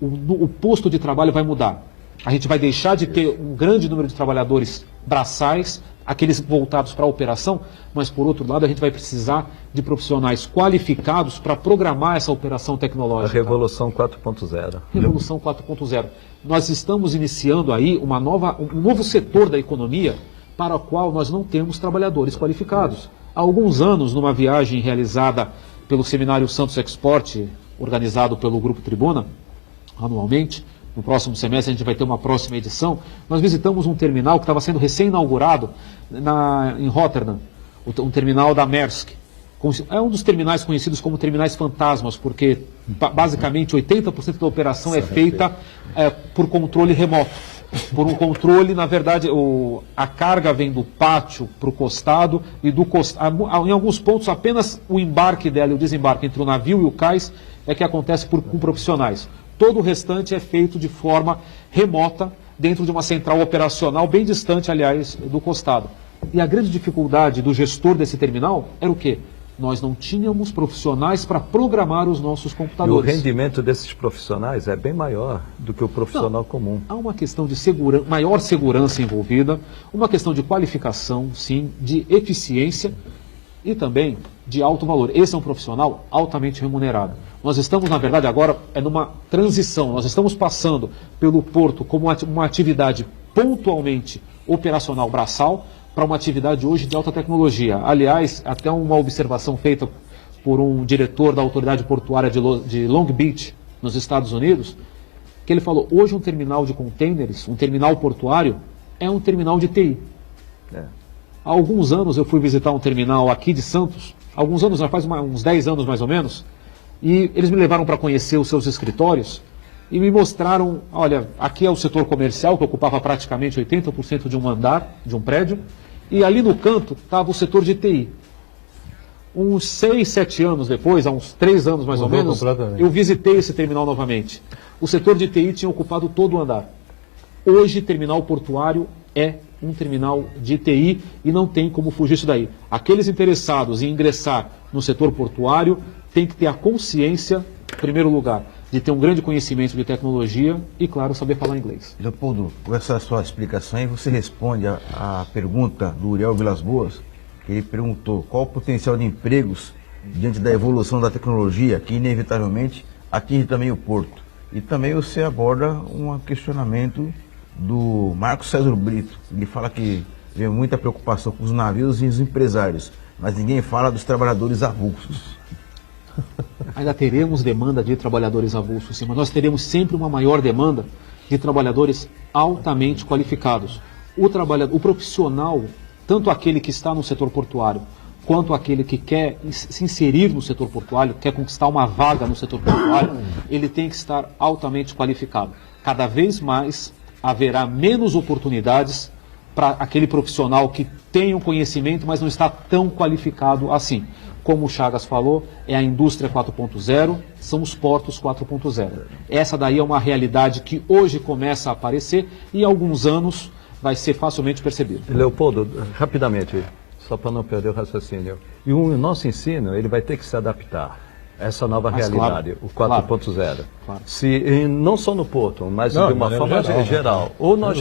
O posto de trabalho vai mudar. A gente vai deixar de ter um grande número de trabalhadores braçais, aqueles voltados para a operação, mas, por outro lado, a gente vai precisar de profissionais qualificados para programar essa operação tecnológica. A Revolução 4.0. Revolução 4.0. Nós estamos iniciando aí um novo setor da economia para o qual nós não temos trabalhadores qualificados. Há alguns anos, numa viagem realizada pelo Seminário Santos Export, organizado pelo Grupo Tribuna, anualmente, no próximo semestre a gente vai ter uma próxima edição, nós visitamos um terminal que estava sendo recém-inaugurado em Rotterdam, um terminal da Maersk. É um dos terminais conhecidos como terminais fantasmas, porque basicamente 80% da operação é feita por controle remoto. Por um controle, na verdade, a carga vem do pátio para o costado e do costado. Em alguns pontos, apenas o embarque dela e o desembarque entre o navio e o cais é que acontece com profissionais. Todo o restante é feito de forma remota, dentro de uma central operacional bem distante, aliás, do costado. E a grande dificuldade do gestor desse terminal era o quê? Nós não tínhamos profissionais para programar os nossos computadores. E o rendimento desses profissionais é bem maior do que o profissional comum. Há uma questão de maior segurança envolvida, uma questão de qualificação, sim, de eficiência e também de alto valor. Esse é um profissional altamente remunerado. Nós estamos, na verdade, agora numa transição. Nós estamos passando pelo porto como uma atividade pontualmente operacional braçal para uma atividade hoje de alta tecnologia. Aliás, até uma observação feita por um diretor da autoridade portuária de Long Beach, nos Estados Unidos, que ele falou, hoje um terminal de contêineres, um terminal portuário, é um terminal de TI. Há alguns anos eu fui visitar um terminal aqui de Santos, alguns anos, faz uns 10 anos mais ou menos, e eles me levaram para conhecer os seus escritórios e me mostraram, olha, aqui é o setor comercial, que ocupava praticamente 80% de um andar, de um prédio, e ali no canto estava o setor de TI. Uns 6, 7 anos depois, há uns 3 anos mais ou menos, eu visitei esse terminal novamente. O setor de TI tinha ocupado todo o andar. Hoje, terminal portuário é um terminal de TI e não tem como fugir disso daí. Aqueles interessados em ingressar no setor portuário têm que ter a consciência, em primeiro lugar, de ter um grande conhecimento de tecnologia e, claro, saber falar inglês. Leopoldo, com essa sua explicação aí, você responde a pergunta do Uriel Vilas Boas, que ele perguntou qual o potencial de empregos diante da evolução da tecnologia, que inevitavelmente atinge também o porto. E também você aborda um questionamento do Marcos César Brito. Ele fala que vê muita preocupação com os navios e os empresários, mas ninguém fala dos trabalhadores avulsos. Ainda teremos demanda de trabalhadores avulsos, sim, mas nós teremos sempre uma maior demanda de trabalhadores altamente qualificados. O profissional, tanto aquele que está no setor portuário, quanto aquele que quer se inserir no setor portuário, quer conquistar uma vaga no setor portuário, ele tem que estar altamente qualificado. Cada vez mais haverá menos oportunidades para aquele profissional que tem um conhecimento, mas não está tão qualificado assim. Como o Chagas falou, é a indústria 4.0, são os portos 4.0. Essa daí é uma realidade que hoje começa a aparecer e em alguns anos vai ser facilmente percebido. Leopoldo, rapidamente, só para não perder o raciocínio. E o nosso ensino, ele vai ter que se adaptar a essa nova realidade, claro, o 4.0. Claro. Se não só no porto, mas de uma forma geral. Ou nós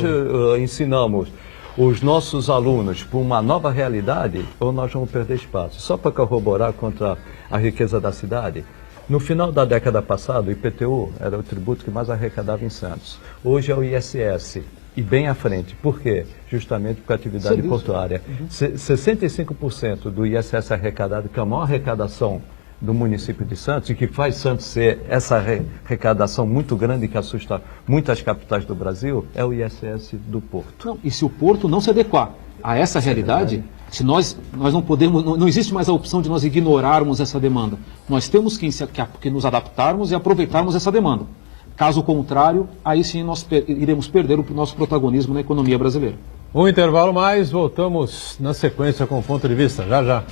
ensinamos os nossos alunos para uma nova realidade, ou nós vamos perder espaço. Só para corroborar contra a riqueza da cidade, no final da década passada, o IPTU era o tributo que mais arrecadava em Santos. Hoje é o ISS, e bem à frente. Por quê? Justamente por atividade portuária. 65% do ISS arrecadado, que é a maior arrecadação do município de Santos, e que faz Santos ser essa arrecadação muito grande que assusta muitas capitais do Brasil, é o ISS do porto. Não, e se o porto não se adequar a essa realidade, se nós não podemos, não existe mais a opção de nós ignorarmos essa demanda. Nós temos que nos adaptarmos e aproveitarmos essa demanda. Caso contrário, aí sim nós iremos perder o nosso protagonismo na economia brasileira. Um intervalo mais, voltamos na sequência com o ponto de vista. Já, já.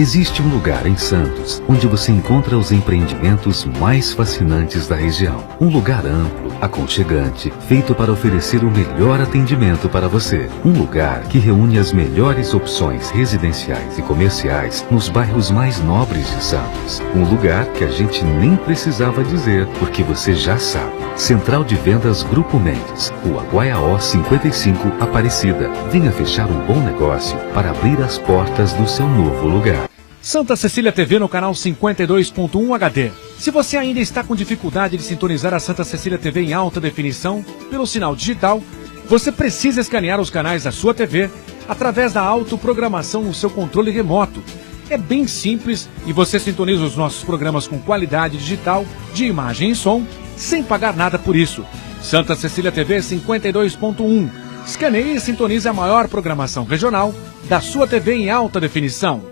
Existe um lugar em Santos onde você encontra os empreendimentos mais fascinantes da região. Um lugar amplo, aconchegante, feito para oferecer o melhor atendimento para você. Um lugar que reúne as melhores opções residenciais e comerciais nos bairros mais nobres de Santos. Um lugar que a gente nem precisava dizer, porque você já sabe. Central de Vendas Grupo Mendes, Rua Guaiaó 55, Aparecida. Venha fechar um bom negócio para abrir as portas do seu novo lugar. Santa Cecília TV no canal 52.1 HD. Se você ainda está com dificuldade de sintonizar a Santa Cecília TV em alta definição pelo sinal digital, você precisa escanear os canais da sua TV através da autoprogramação no seu controle remoto. É bem simples e você sintoniza os nossos programas com qualidade digital, de imagem e som, sem pagar nada por isso. Santa Cecília TV 52.1. Escaneie e sintonize a maior programação regional da sua TV em alta definição.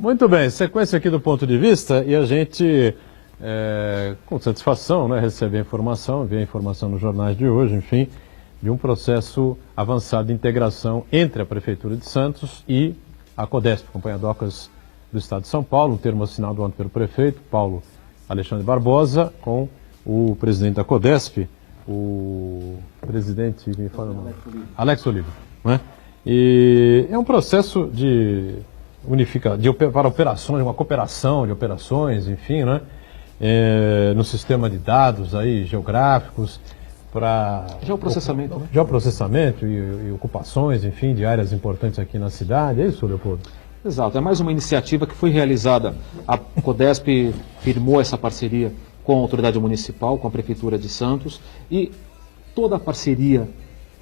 Muito bem, sequência aqui do ponto de vista e a gente, com satisfação, né, recebe a informação, vê a informação nos jornais de hoje, enfim, de um processo avançado de integração entre a Prefeitura de Santos e a CODESP, Companhia Docas do Estado de São Paulo, um termo assinado ontem pelo prefeito, Paulo Alexandre Barbosa, com o presidente da CODESP, o presidente, me fala o nome, Alex Oliva, né? E é um processo para operações, uma cooperação de operações, enfim, né? No sistema de dados aí, geográficos, para Geoprocessamento, né? Geoprocessamento e ocupações, enfim, de áreas importantes aqui na cidade, é isso, Leopoldo? Exato, é mais uma iniciativa que foi realizada, a CODESP firmou essa parceria com a autoridade municipal, com a Prefeitura de Santos, e toda a parceria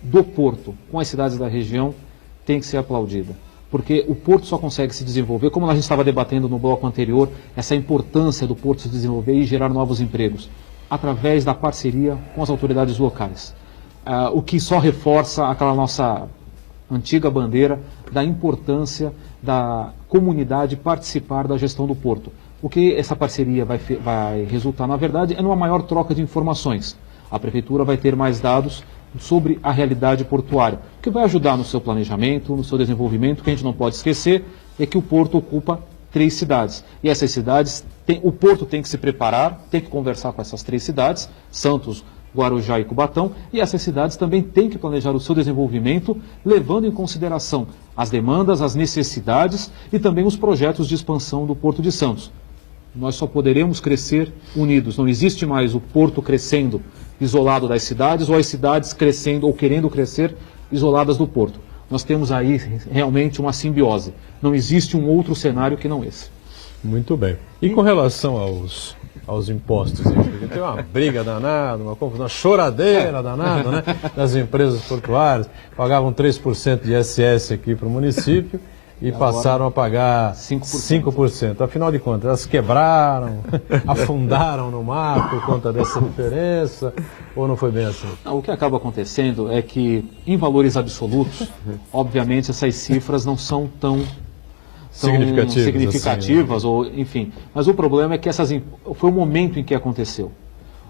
do Porto com as cidades da região tem que ser aplaudida. Porque o Porto só consegue se desenvolver, como a gente estava debatendo no bloco anterior, essa importância do Porto se desenvolver e gerar novos empregos, através da parceria com as autoridades locais. O que só reforça aquela nossa antiga bandeira da importância da comunidade participar da gestão do Porto. O que essa parceria vai resultar, na verdade, é numa maior troca de informações. A Prefeitura vai ter mais dados sobre a realidade portuária, que vai ajudar no seu planejamento, no seu desenvolvimento. O que a gente não pode esquecer é que o Porto ocupa 3 cidades. E essas cidades, o Porto tem que se preparar, tem que conversar com essas 3 cidades, Santos, Guarujá e Cubatão, e essas cidades também têm que planejar o seu desenvolvimento, levando em consideração as demandas, as necessidades e também os projetos de expansão do Porto de Santos. Nós só poderemos crescer unidos. Não existe mais o Porto crescendo isolado das cidades, ou as cidades crescendo ou querendo crescer isoladas do Porto. Nós temos aí realmente uma simbiose. Não existe um outro cenário que não esse. Muito bem. E com relação aos impostos, enfim, tem uma briga danada, uma confusão, uma choradeira danada, né? Das empresas portuárias, pagavam 3% de ISS aqui para o município e passaram a pagar 5%. Afinal de contas, elas quebraram, afundaram no mar por conta dessa diferença, ou não foi bem assim? O que acaba acontecendo é que, em valores absolutos, obviamente essas cifras não são tão significativas, assim, ou, enfim. Mas o problema é que foi o momento em que aconteceu.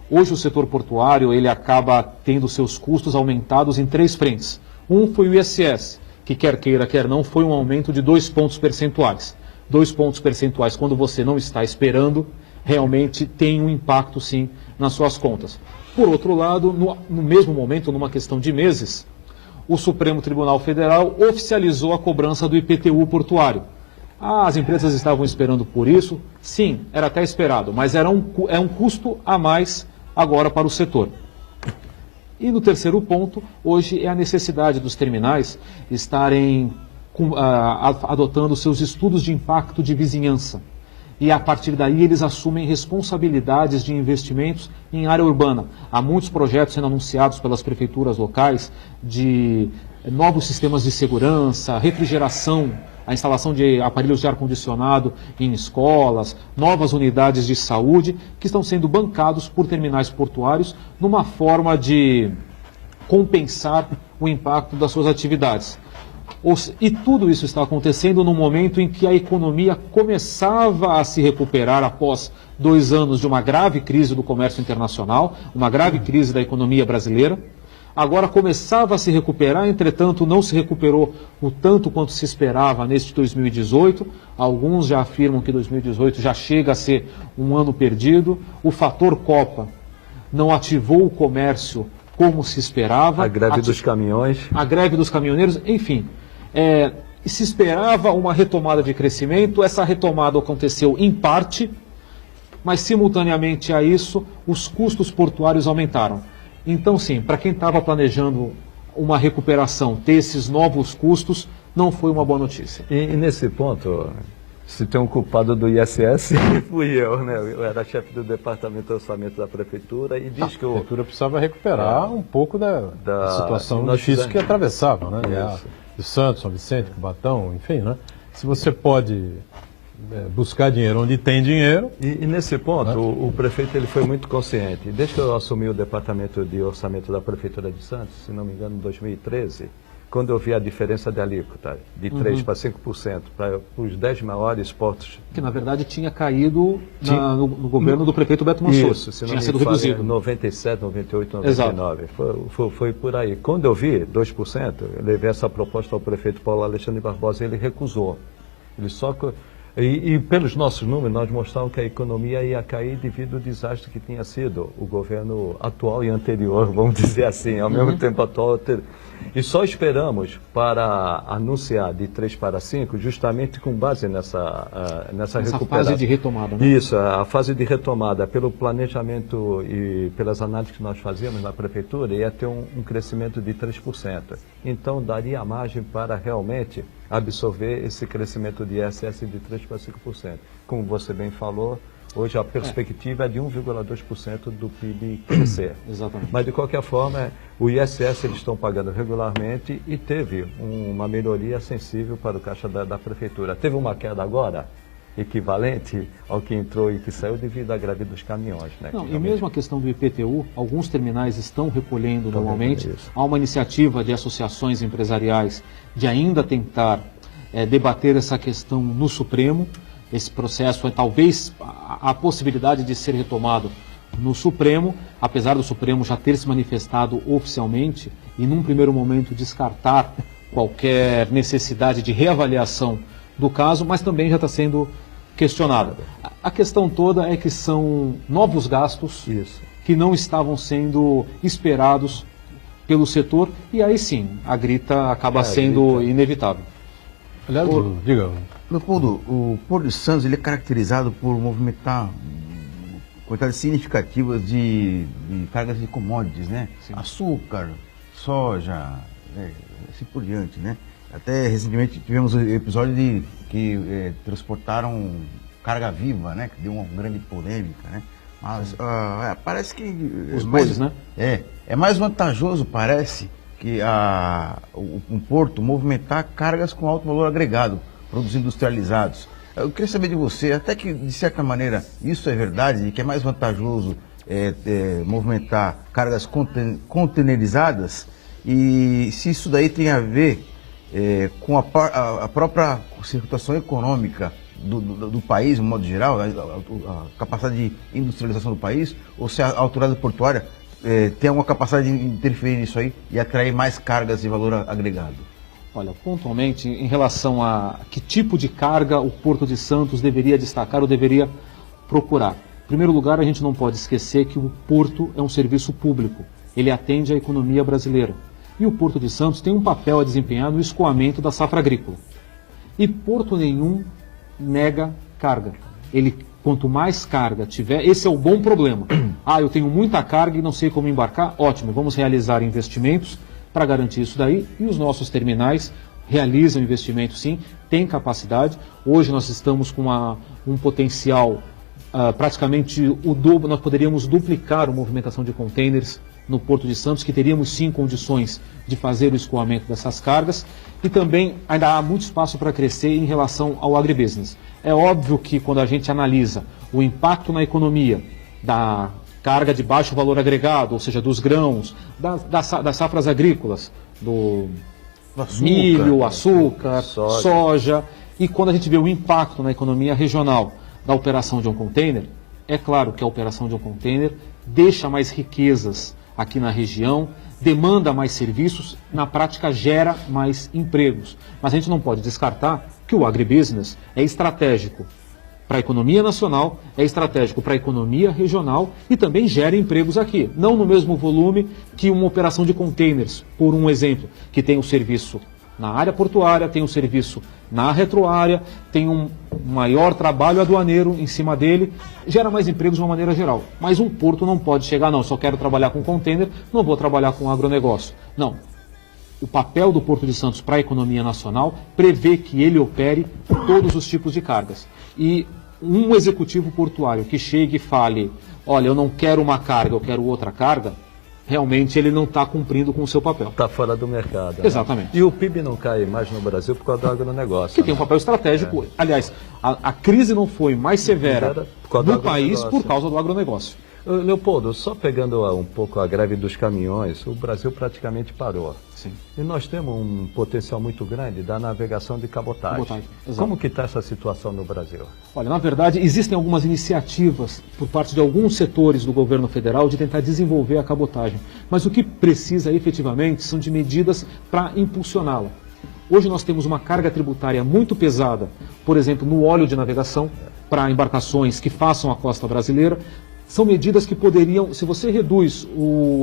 Hoje o setor portuário ele acaba tendo seus custos aumentados em 3 frentes. Um foi o ISS, que quer queira, quer não, foi um aumento de 2 pontos percentuais. 2 pontos percentuais, quando você não está esperando, realmente tem um impacto, sim, nas suas contas. Por outro lado, no mesmo momento, numa questão de meses, o Supremo Tribunal Federal oficializou a cobrança do IPTU portuário. As empresas estavam esperando por isso? Sim, era até esperado, mas é um custo a mais agora para o setor. E no terceiro ponto, hoje é a necessidade dos terminais estarem adotando seus estudos de impacto de vizinhança. E a partir daí eles assumem responsabilidades de investimentos em área urbana. Há muitos projetos sendo anunciados pelas prefeituras locais de novos sistemas de segurança, refrigeração a instalação de aparelhos de ar-condicionado em escolas, novas unidades de saúde, que estão sendo bancados por terminais portuários numa forma de compensar o impacto das suas atividades. E tudo isso está acontecendo no momento em que a economia começava a se recuperar após 2 anos de uma grave crise do comércio internacional, uma grave crise da economia brasileira. Agora começava a se recuperar, entretanto não se recuperou o tanto quanto se esperava neste 2018. Alguns já afirmam que 2018 já chega a ser um ano perdido. O fator Copa não ativou o comércio como se esperava. A greve dos caminhões. A greve dos caminhoneiros, enfim. Se esperava uma retomada de crescimento, essa retomada aconteceu em parte, mas simultaneamente a isso, os custos portuários aumentaram. Então, sim, para quem estava planejando uma recuperação, ter esses novos custos, não foi uma boa notícia. E nesse ponto, se tem um culpado do ISS, fui eu, né? Eu era chefe do Departamento de Orçamento da Prefeitura e diz que a Prefeitura precisava recuperar um pouco da situação difícil que atravessava, né? De Santos, São Vicente, Cubatão, enfim, né? Se você pode buscar dinheiro onde tem dinheiro. E nesse ponto, né? o prefeito ele foi muito consciente. Desde que eu assumi o Departamento de Orçamento da Prefeitura de Santos, se não me engano, em 2013, quando eu vi a diferença de alíquota de 3% para 5% para os 10 maiores portos... Que, na verdade, tinha caído no governo do prefeito Beto Mansour. Isso, se não tinha me sido falo, reduzido. 97, 98, 99. Foi por aí. Quando eu vi 2%, eu levei essa proposta ao prefeito Paulo Alexandre Barbosa e ele recusou. Ele só... E pelos nossos números, nós mostramos que a economia ia cair devido ao desastre que tinha sido o governo atual e anterior, vamos dizer assim, ao mesmo tempo atual. E só esperamos para anunciar de 3 para 5, justamente com base nessa recuperação. Fase de retomada, né? Isso, a fase de retomada, pelo planejamento e pelas análises que nós fazíamos na Prefeitura, ia ter um crescimento de 3%. Então, daria margem para realmente absorver esse crescimento de ISS de 3 para 5%. Como você bem falou, hoje a perspectiva é de 1,2% do PIB crescer. Exatamente. Mas, de qualquer forma, o ISS eles estão pagando regularmente e teve uma melhoria sensível para o caixa da Prefeitura. Teve uma queda agora, equivalente ao que entrou e que saiu devido à greve dos caminhões. Né? Não, e mesmo a questão do IPTU, alguns terminais estão recolhendo normalmente. Há uma iniciativa de associações empresariais de ainda tentar debater essa questão no Supremo. Esse processo talvez a possibilidade de ser retomado no Supremo, apesar do Supremo já ter se manifestado oficialmente e num primeiro momento descartar qualquer necessidade de reavaliação do caso, mas também já está sendo questionada. A questão toda é que são novos gastos que não estavam sendo esperados pelo setor e aí sim, a grita acaba sendo inevitável. Aliás, diga. Leopoldo, o Porto de Santos ele é caracterizado por movimentar quantidades significativas de cargas de commodities, né? Sim. Açúcar, soja, assim por diante, né? Até recentemente tivemos um episódio que transportaram carga viva, né? Que deu uma grande polêmica, né? Mas parece que... Os bois, né? É mais vantajoso, parece, que um porto movimentar cargas com alto valor agregado, produtos industrializados. Eu queria saber de você, até que, de certa maneira, isso é verdade, e que é mais vantajoso movimentar cargas containerizadas, e se isso daí tem a ver com a própria situação econômica do país, de um modo geral, a capacidade de industrialização do país, ou se a autoridade portuária tem alguma capacidade de interferir nisso aí e atrair mais cargas de valor agregado? Olha, pontualmente, em relação a que tipo de carga o Porto de Santos deveria destacar ou deveria procurar. Em primeiro lugar, a gente não pode esquecer que o porto é um serviço público. Ele atende à economia brasileira. E o Porto de Santos tem um papel a desempenhar no escoamento da safra agrícola. E porto nenhum nega carga. Quanto mais carga tiver, esse é o bom problema. Eu tenho muita carga e não sei como embarcar? Ótimo, vamos realizar investimentos para garantir isso daí, e os nossos terminais realizam investimentos sim, têm capacidade. Hoje nós estamos com um potencial praticamente o dobro, nós poderíamos duplicar a movimentação de containers no Porto de Santos, que teríamos sim condições de fazer o escoamento dessas cargas, e também ainda há muito espaço para crescer em relação ao agribusiness. É óbvio que quando a gente analisa o impacto na economia da carga de baixo valor agregado, ou seja, dos grãos, das safras agrícolas, do milho, açúcar, soja, e quando a gente vê o impacto na economia regional da operação de um container, é claro que a operação de um container deixa mais riquezas aqui na região, demanda mais serviços, na prática gera mais empregos. Mas a gente não pode descartar que o agribusiness é estratégico para a economia nacional, é estratégico para a economia regional e também gera empregos aqui. Não no mesmo volume que uma operação de containers, por um exemplo, que tem o serviço na área portuária, tem o serviço na retroárea, tem um maior trabalho aduaneiro em cima dele, gera mais empregos de uma maneira geral. Mas um porto não pode chegar, não, só quero trabalhar com container, não vou trabalhar com agronegócio. Não. O papel do Porto de Santos para a economia nacional prevê que ele opere todos os tipos de cargas. E um executivo portuário que chegue e fale, olha, eu não quero uma carga, eu quero outra carga, realmente ele não está cumprindo com o seu papel. Está fora do mercado. Exatamente. Né? E o PIB não cai mais no Brasil por causa do agronegócio. Que tem um papel estratégico. Aliás, a crise não foi mais severa no país por causa do agronegócio. Leopoldo, só pegando um pouco a greve dos caminhões, o Brasil praticamente parou. Sim. E nós temos um potencial muito grande da navegação de cabotagem. Como que está essa situação no Brasil? Olha, na verdade, existem algumas iniciativas por parte de alguns setores do governo federal de tentar desenvolver a cabotagem. Mas o que precisa efetivamente são de medidas para impulsioná-la. Hoje nós temos uma carga tributária muito pesada, por exemplo, no óleo de navegação, para embarcações que façam a costa brasileira. São medidas que poderiam, se você reduz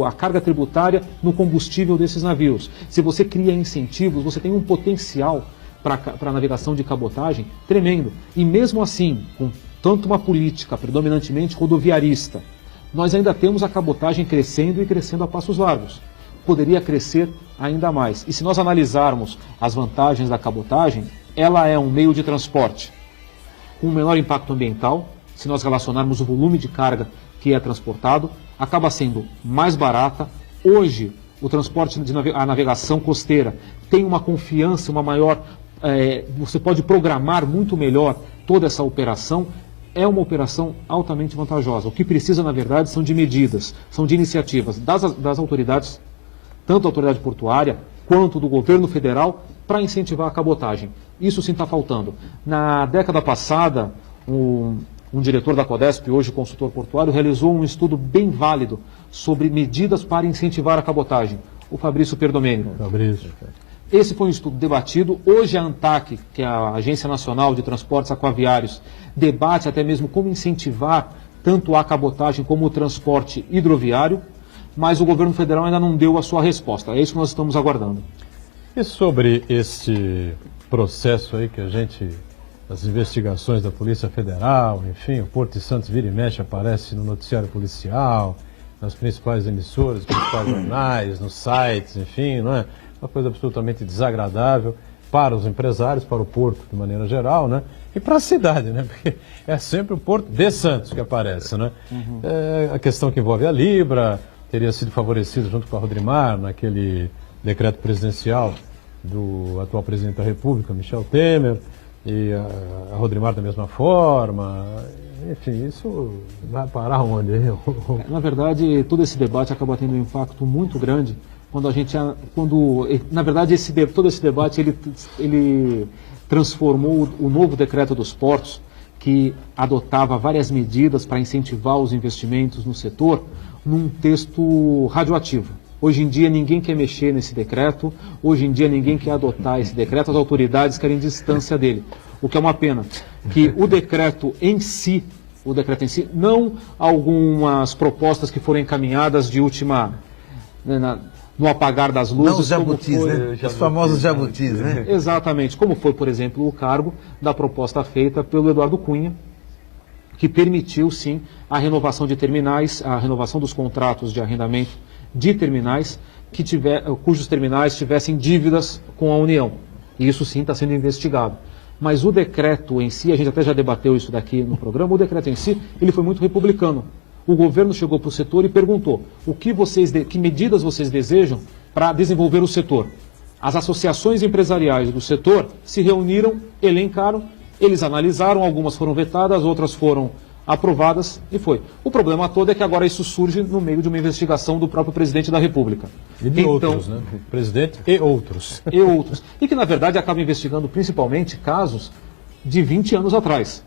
a carga tributária no combustível desses navios, se você cria incentivos, você tem um potencial para a navegação de cabotagem tremendo. E mesmo assim, com tanto uma política predominantemente rodoviarista, nós ainda temos a cabotagem crescendo e crescendo a passos largos. Poderia crescer ainda mais. E se nós analisarmos as vantagens da cabotagem, ela é um meio de transporte com menor impacto ambiental. Se nós relacionarmos o volume de carga que é transportado, acaba sendo mais barata. Hoje, o transporte a navegação costeira tem uma confiança, uma maior... você pode programar muito melhor toda essa operação. É uma operação altamente vantajosa. O que precisa, na verdade, são de medidas, são de iniciativas das autoridades, tanto a autoridade portuária quanto do governo federal, para incentivar a cabotagem. Isso sim está faltando. Na década passada, um diretor da Codesp, hoje consultor portuário, realizou um estudo bem válido sobre medidas para incentivar a cabotagem. O Fabrício Perdomênico. Esse foi um estudo debatido. Hoje a ANTAC, que é a Agência Nacional de Transportes Aquaviários, debate até mesmo como incentivar tanto a cabotagem como o transporte hidroviário, mas o governo federal ainda não deu a sua resposta. É isso que nós estamos aguardando. E sobre este processo aí que as investigações da Polícia Federal, enfim, o Porto de Santos vira e mexe, aparece no noticiário policial, nas principais emissoras, nos principais jornais, nos sites, enfim, não é? Uma coisa absolutamente desagradável para os empresários, para o Porto de maneira geral, né? E para a cidade, né? Porque é sempre o Porto de Santos que aparece, né? É a questão que envolve a Libra, teria sido favorecido junto com a Rodrimar naquele decreto presidencial do atual presidente da República, Michel Temer, e a Rodrimar da mesma forma. Enfim, isso vai parar onde? Na verdade, todo esse debate acaba tendo um impacto muito grande na verdade, todo esse debate ele transformou o novo decreto dos portos, que adotava várias medidas para incentivar os investimentos no setor, num texto radioativo. Hoje em dia ninguém quer mexer nesse decreto, hoje em dia ninguém quer adotar esse decreto, as autoridades querem distância dele, o que é uma pena, que o decreto em si, não algumas propostas que foram encaminhadas de última, no apagar das luzes. Não os jabutis, né? Os famosos jabutis, né? Exatamente, como foi, por exemplo, o cargo da proposta feita pelo Eduardo Cunha, que permitiu, sim, a renovação de terminais, a renovação dos contratos de arrendamento de terminais, cujos terminais tivessem dívidas com a União. E isso, sim, está sendo investigado. Mas o decreto em si, a gente até já debateu isso daqui no programa, o decreto em si, ele foi muito republicano. O governo chegou para o setor e perguntou que medidas vocês desejam para desenvolver o setor. As associações empresariais do setor se reuniram, elencaram, eles analisaram, algumas foram vetadas, outras foram aprovadas e foi. O problema todo é que agora isso surge no meio de uma investigação do próprio presidente da República. E de outros, né? Presidente e outros. E outros. E que, na verdade, acaba investigando principalmente casos de 20 anos atrás.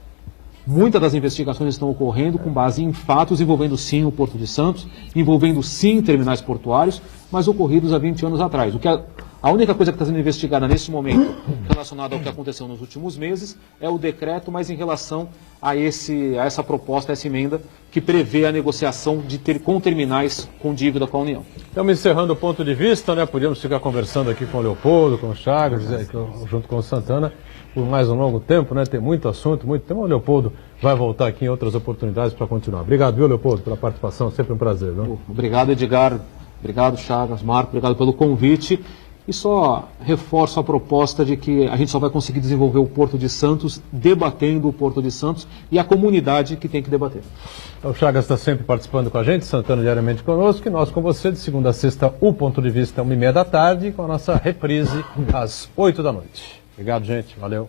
Muitas das investigações estão ocorrendo com base em fatos envolvendo sim o Porto de Santos, envolvendo sim terminais portuários, mas ocorridos há 20 anos atrás. A única coisa que está sendo investigada nesse momento, relacionada ao que aconteceu nos últimos meses, é o decreto, mas em relação a essa proposta, a essa emenda, que prevê a negociação com terminais com dívida com a União. Estamos encerrando o ponto de vista, né? Podíamos ficar conversando aqui com o Leopoldo, com o Chagas, junto com o Santana, por mais um longo tempo, né? Tem muito assunto, muito tempo. O Leopoldo vai voltar aqui em outras oportunidades para continuar. Obrigado, viu, Leopoldo, pela participação, sempre um prazer. Não? Obrigado, Edgar. Obrigado, Chagas, Marco, obrigado pelo convite. E só reforço a proposta de que a gente só vai conseguir desenvolver o Porto de Santos debatendo o Porto de Santos e a comunidade que tem que debater. O Chagas está sempre participando com a gente, Santana diariamente conosco, e nós com você, de segunda a sexta, o ponto de vista, 1h30 da tarde, com a nossa reprise às 8 da noite. Obrigado, gente. Valeu.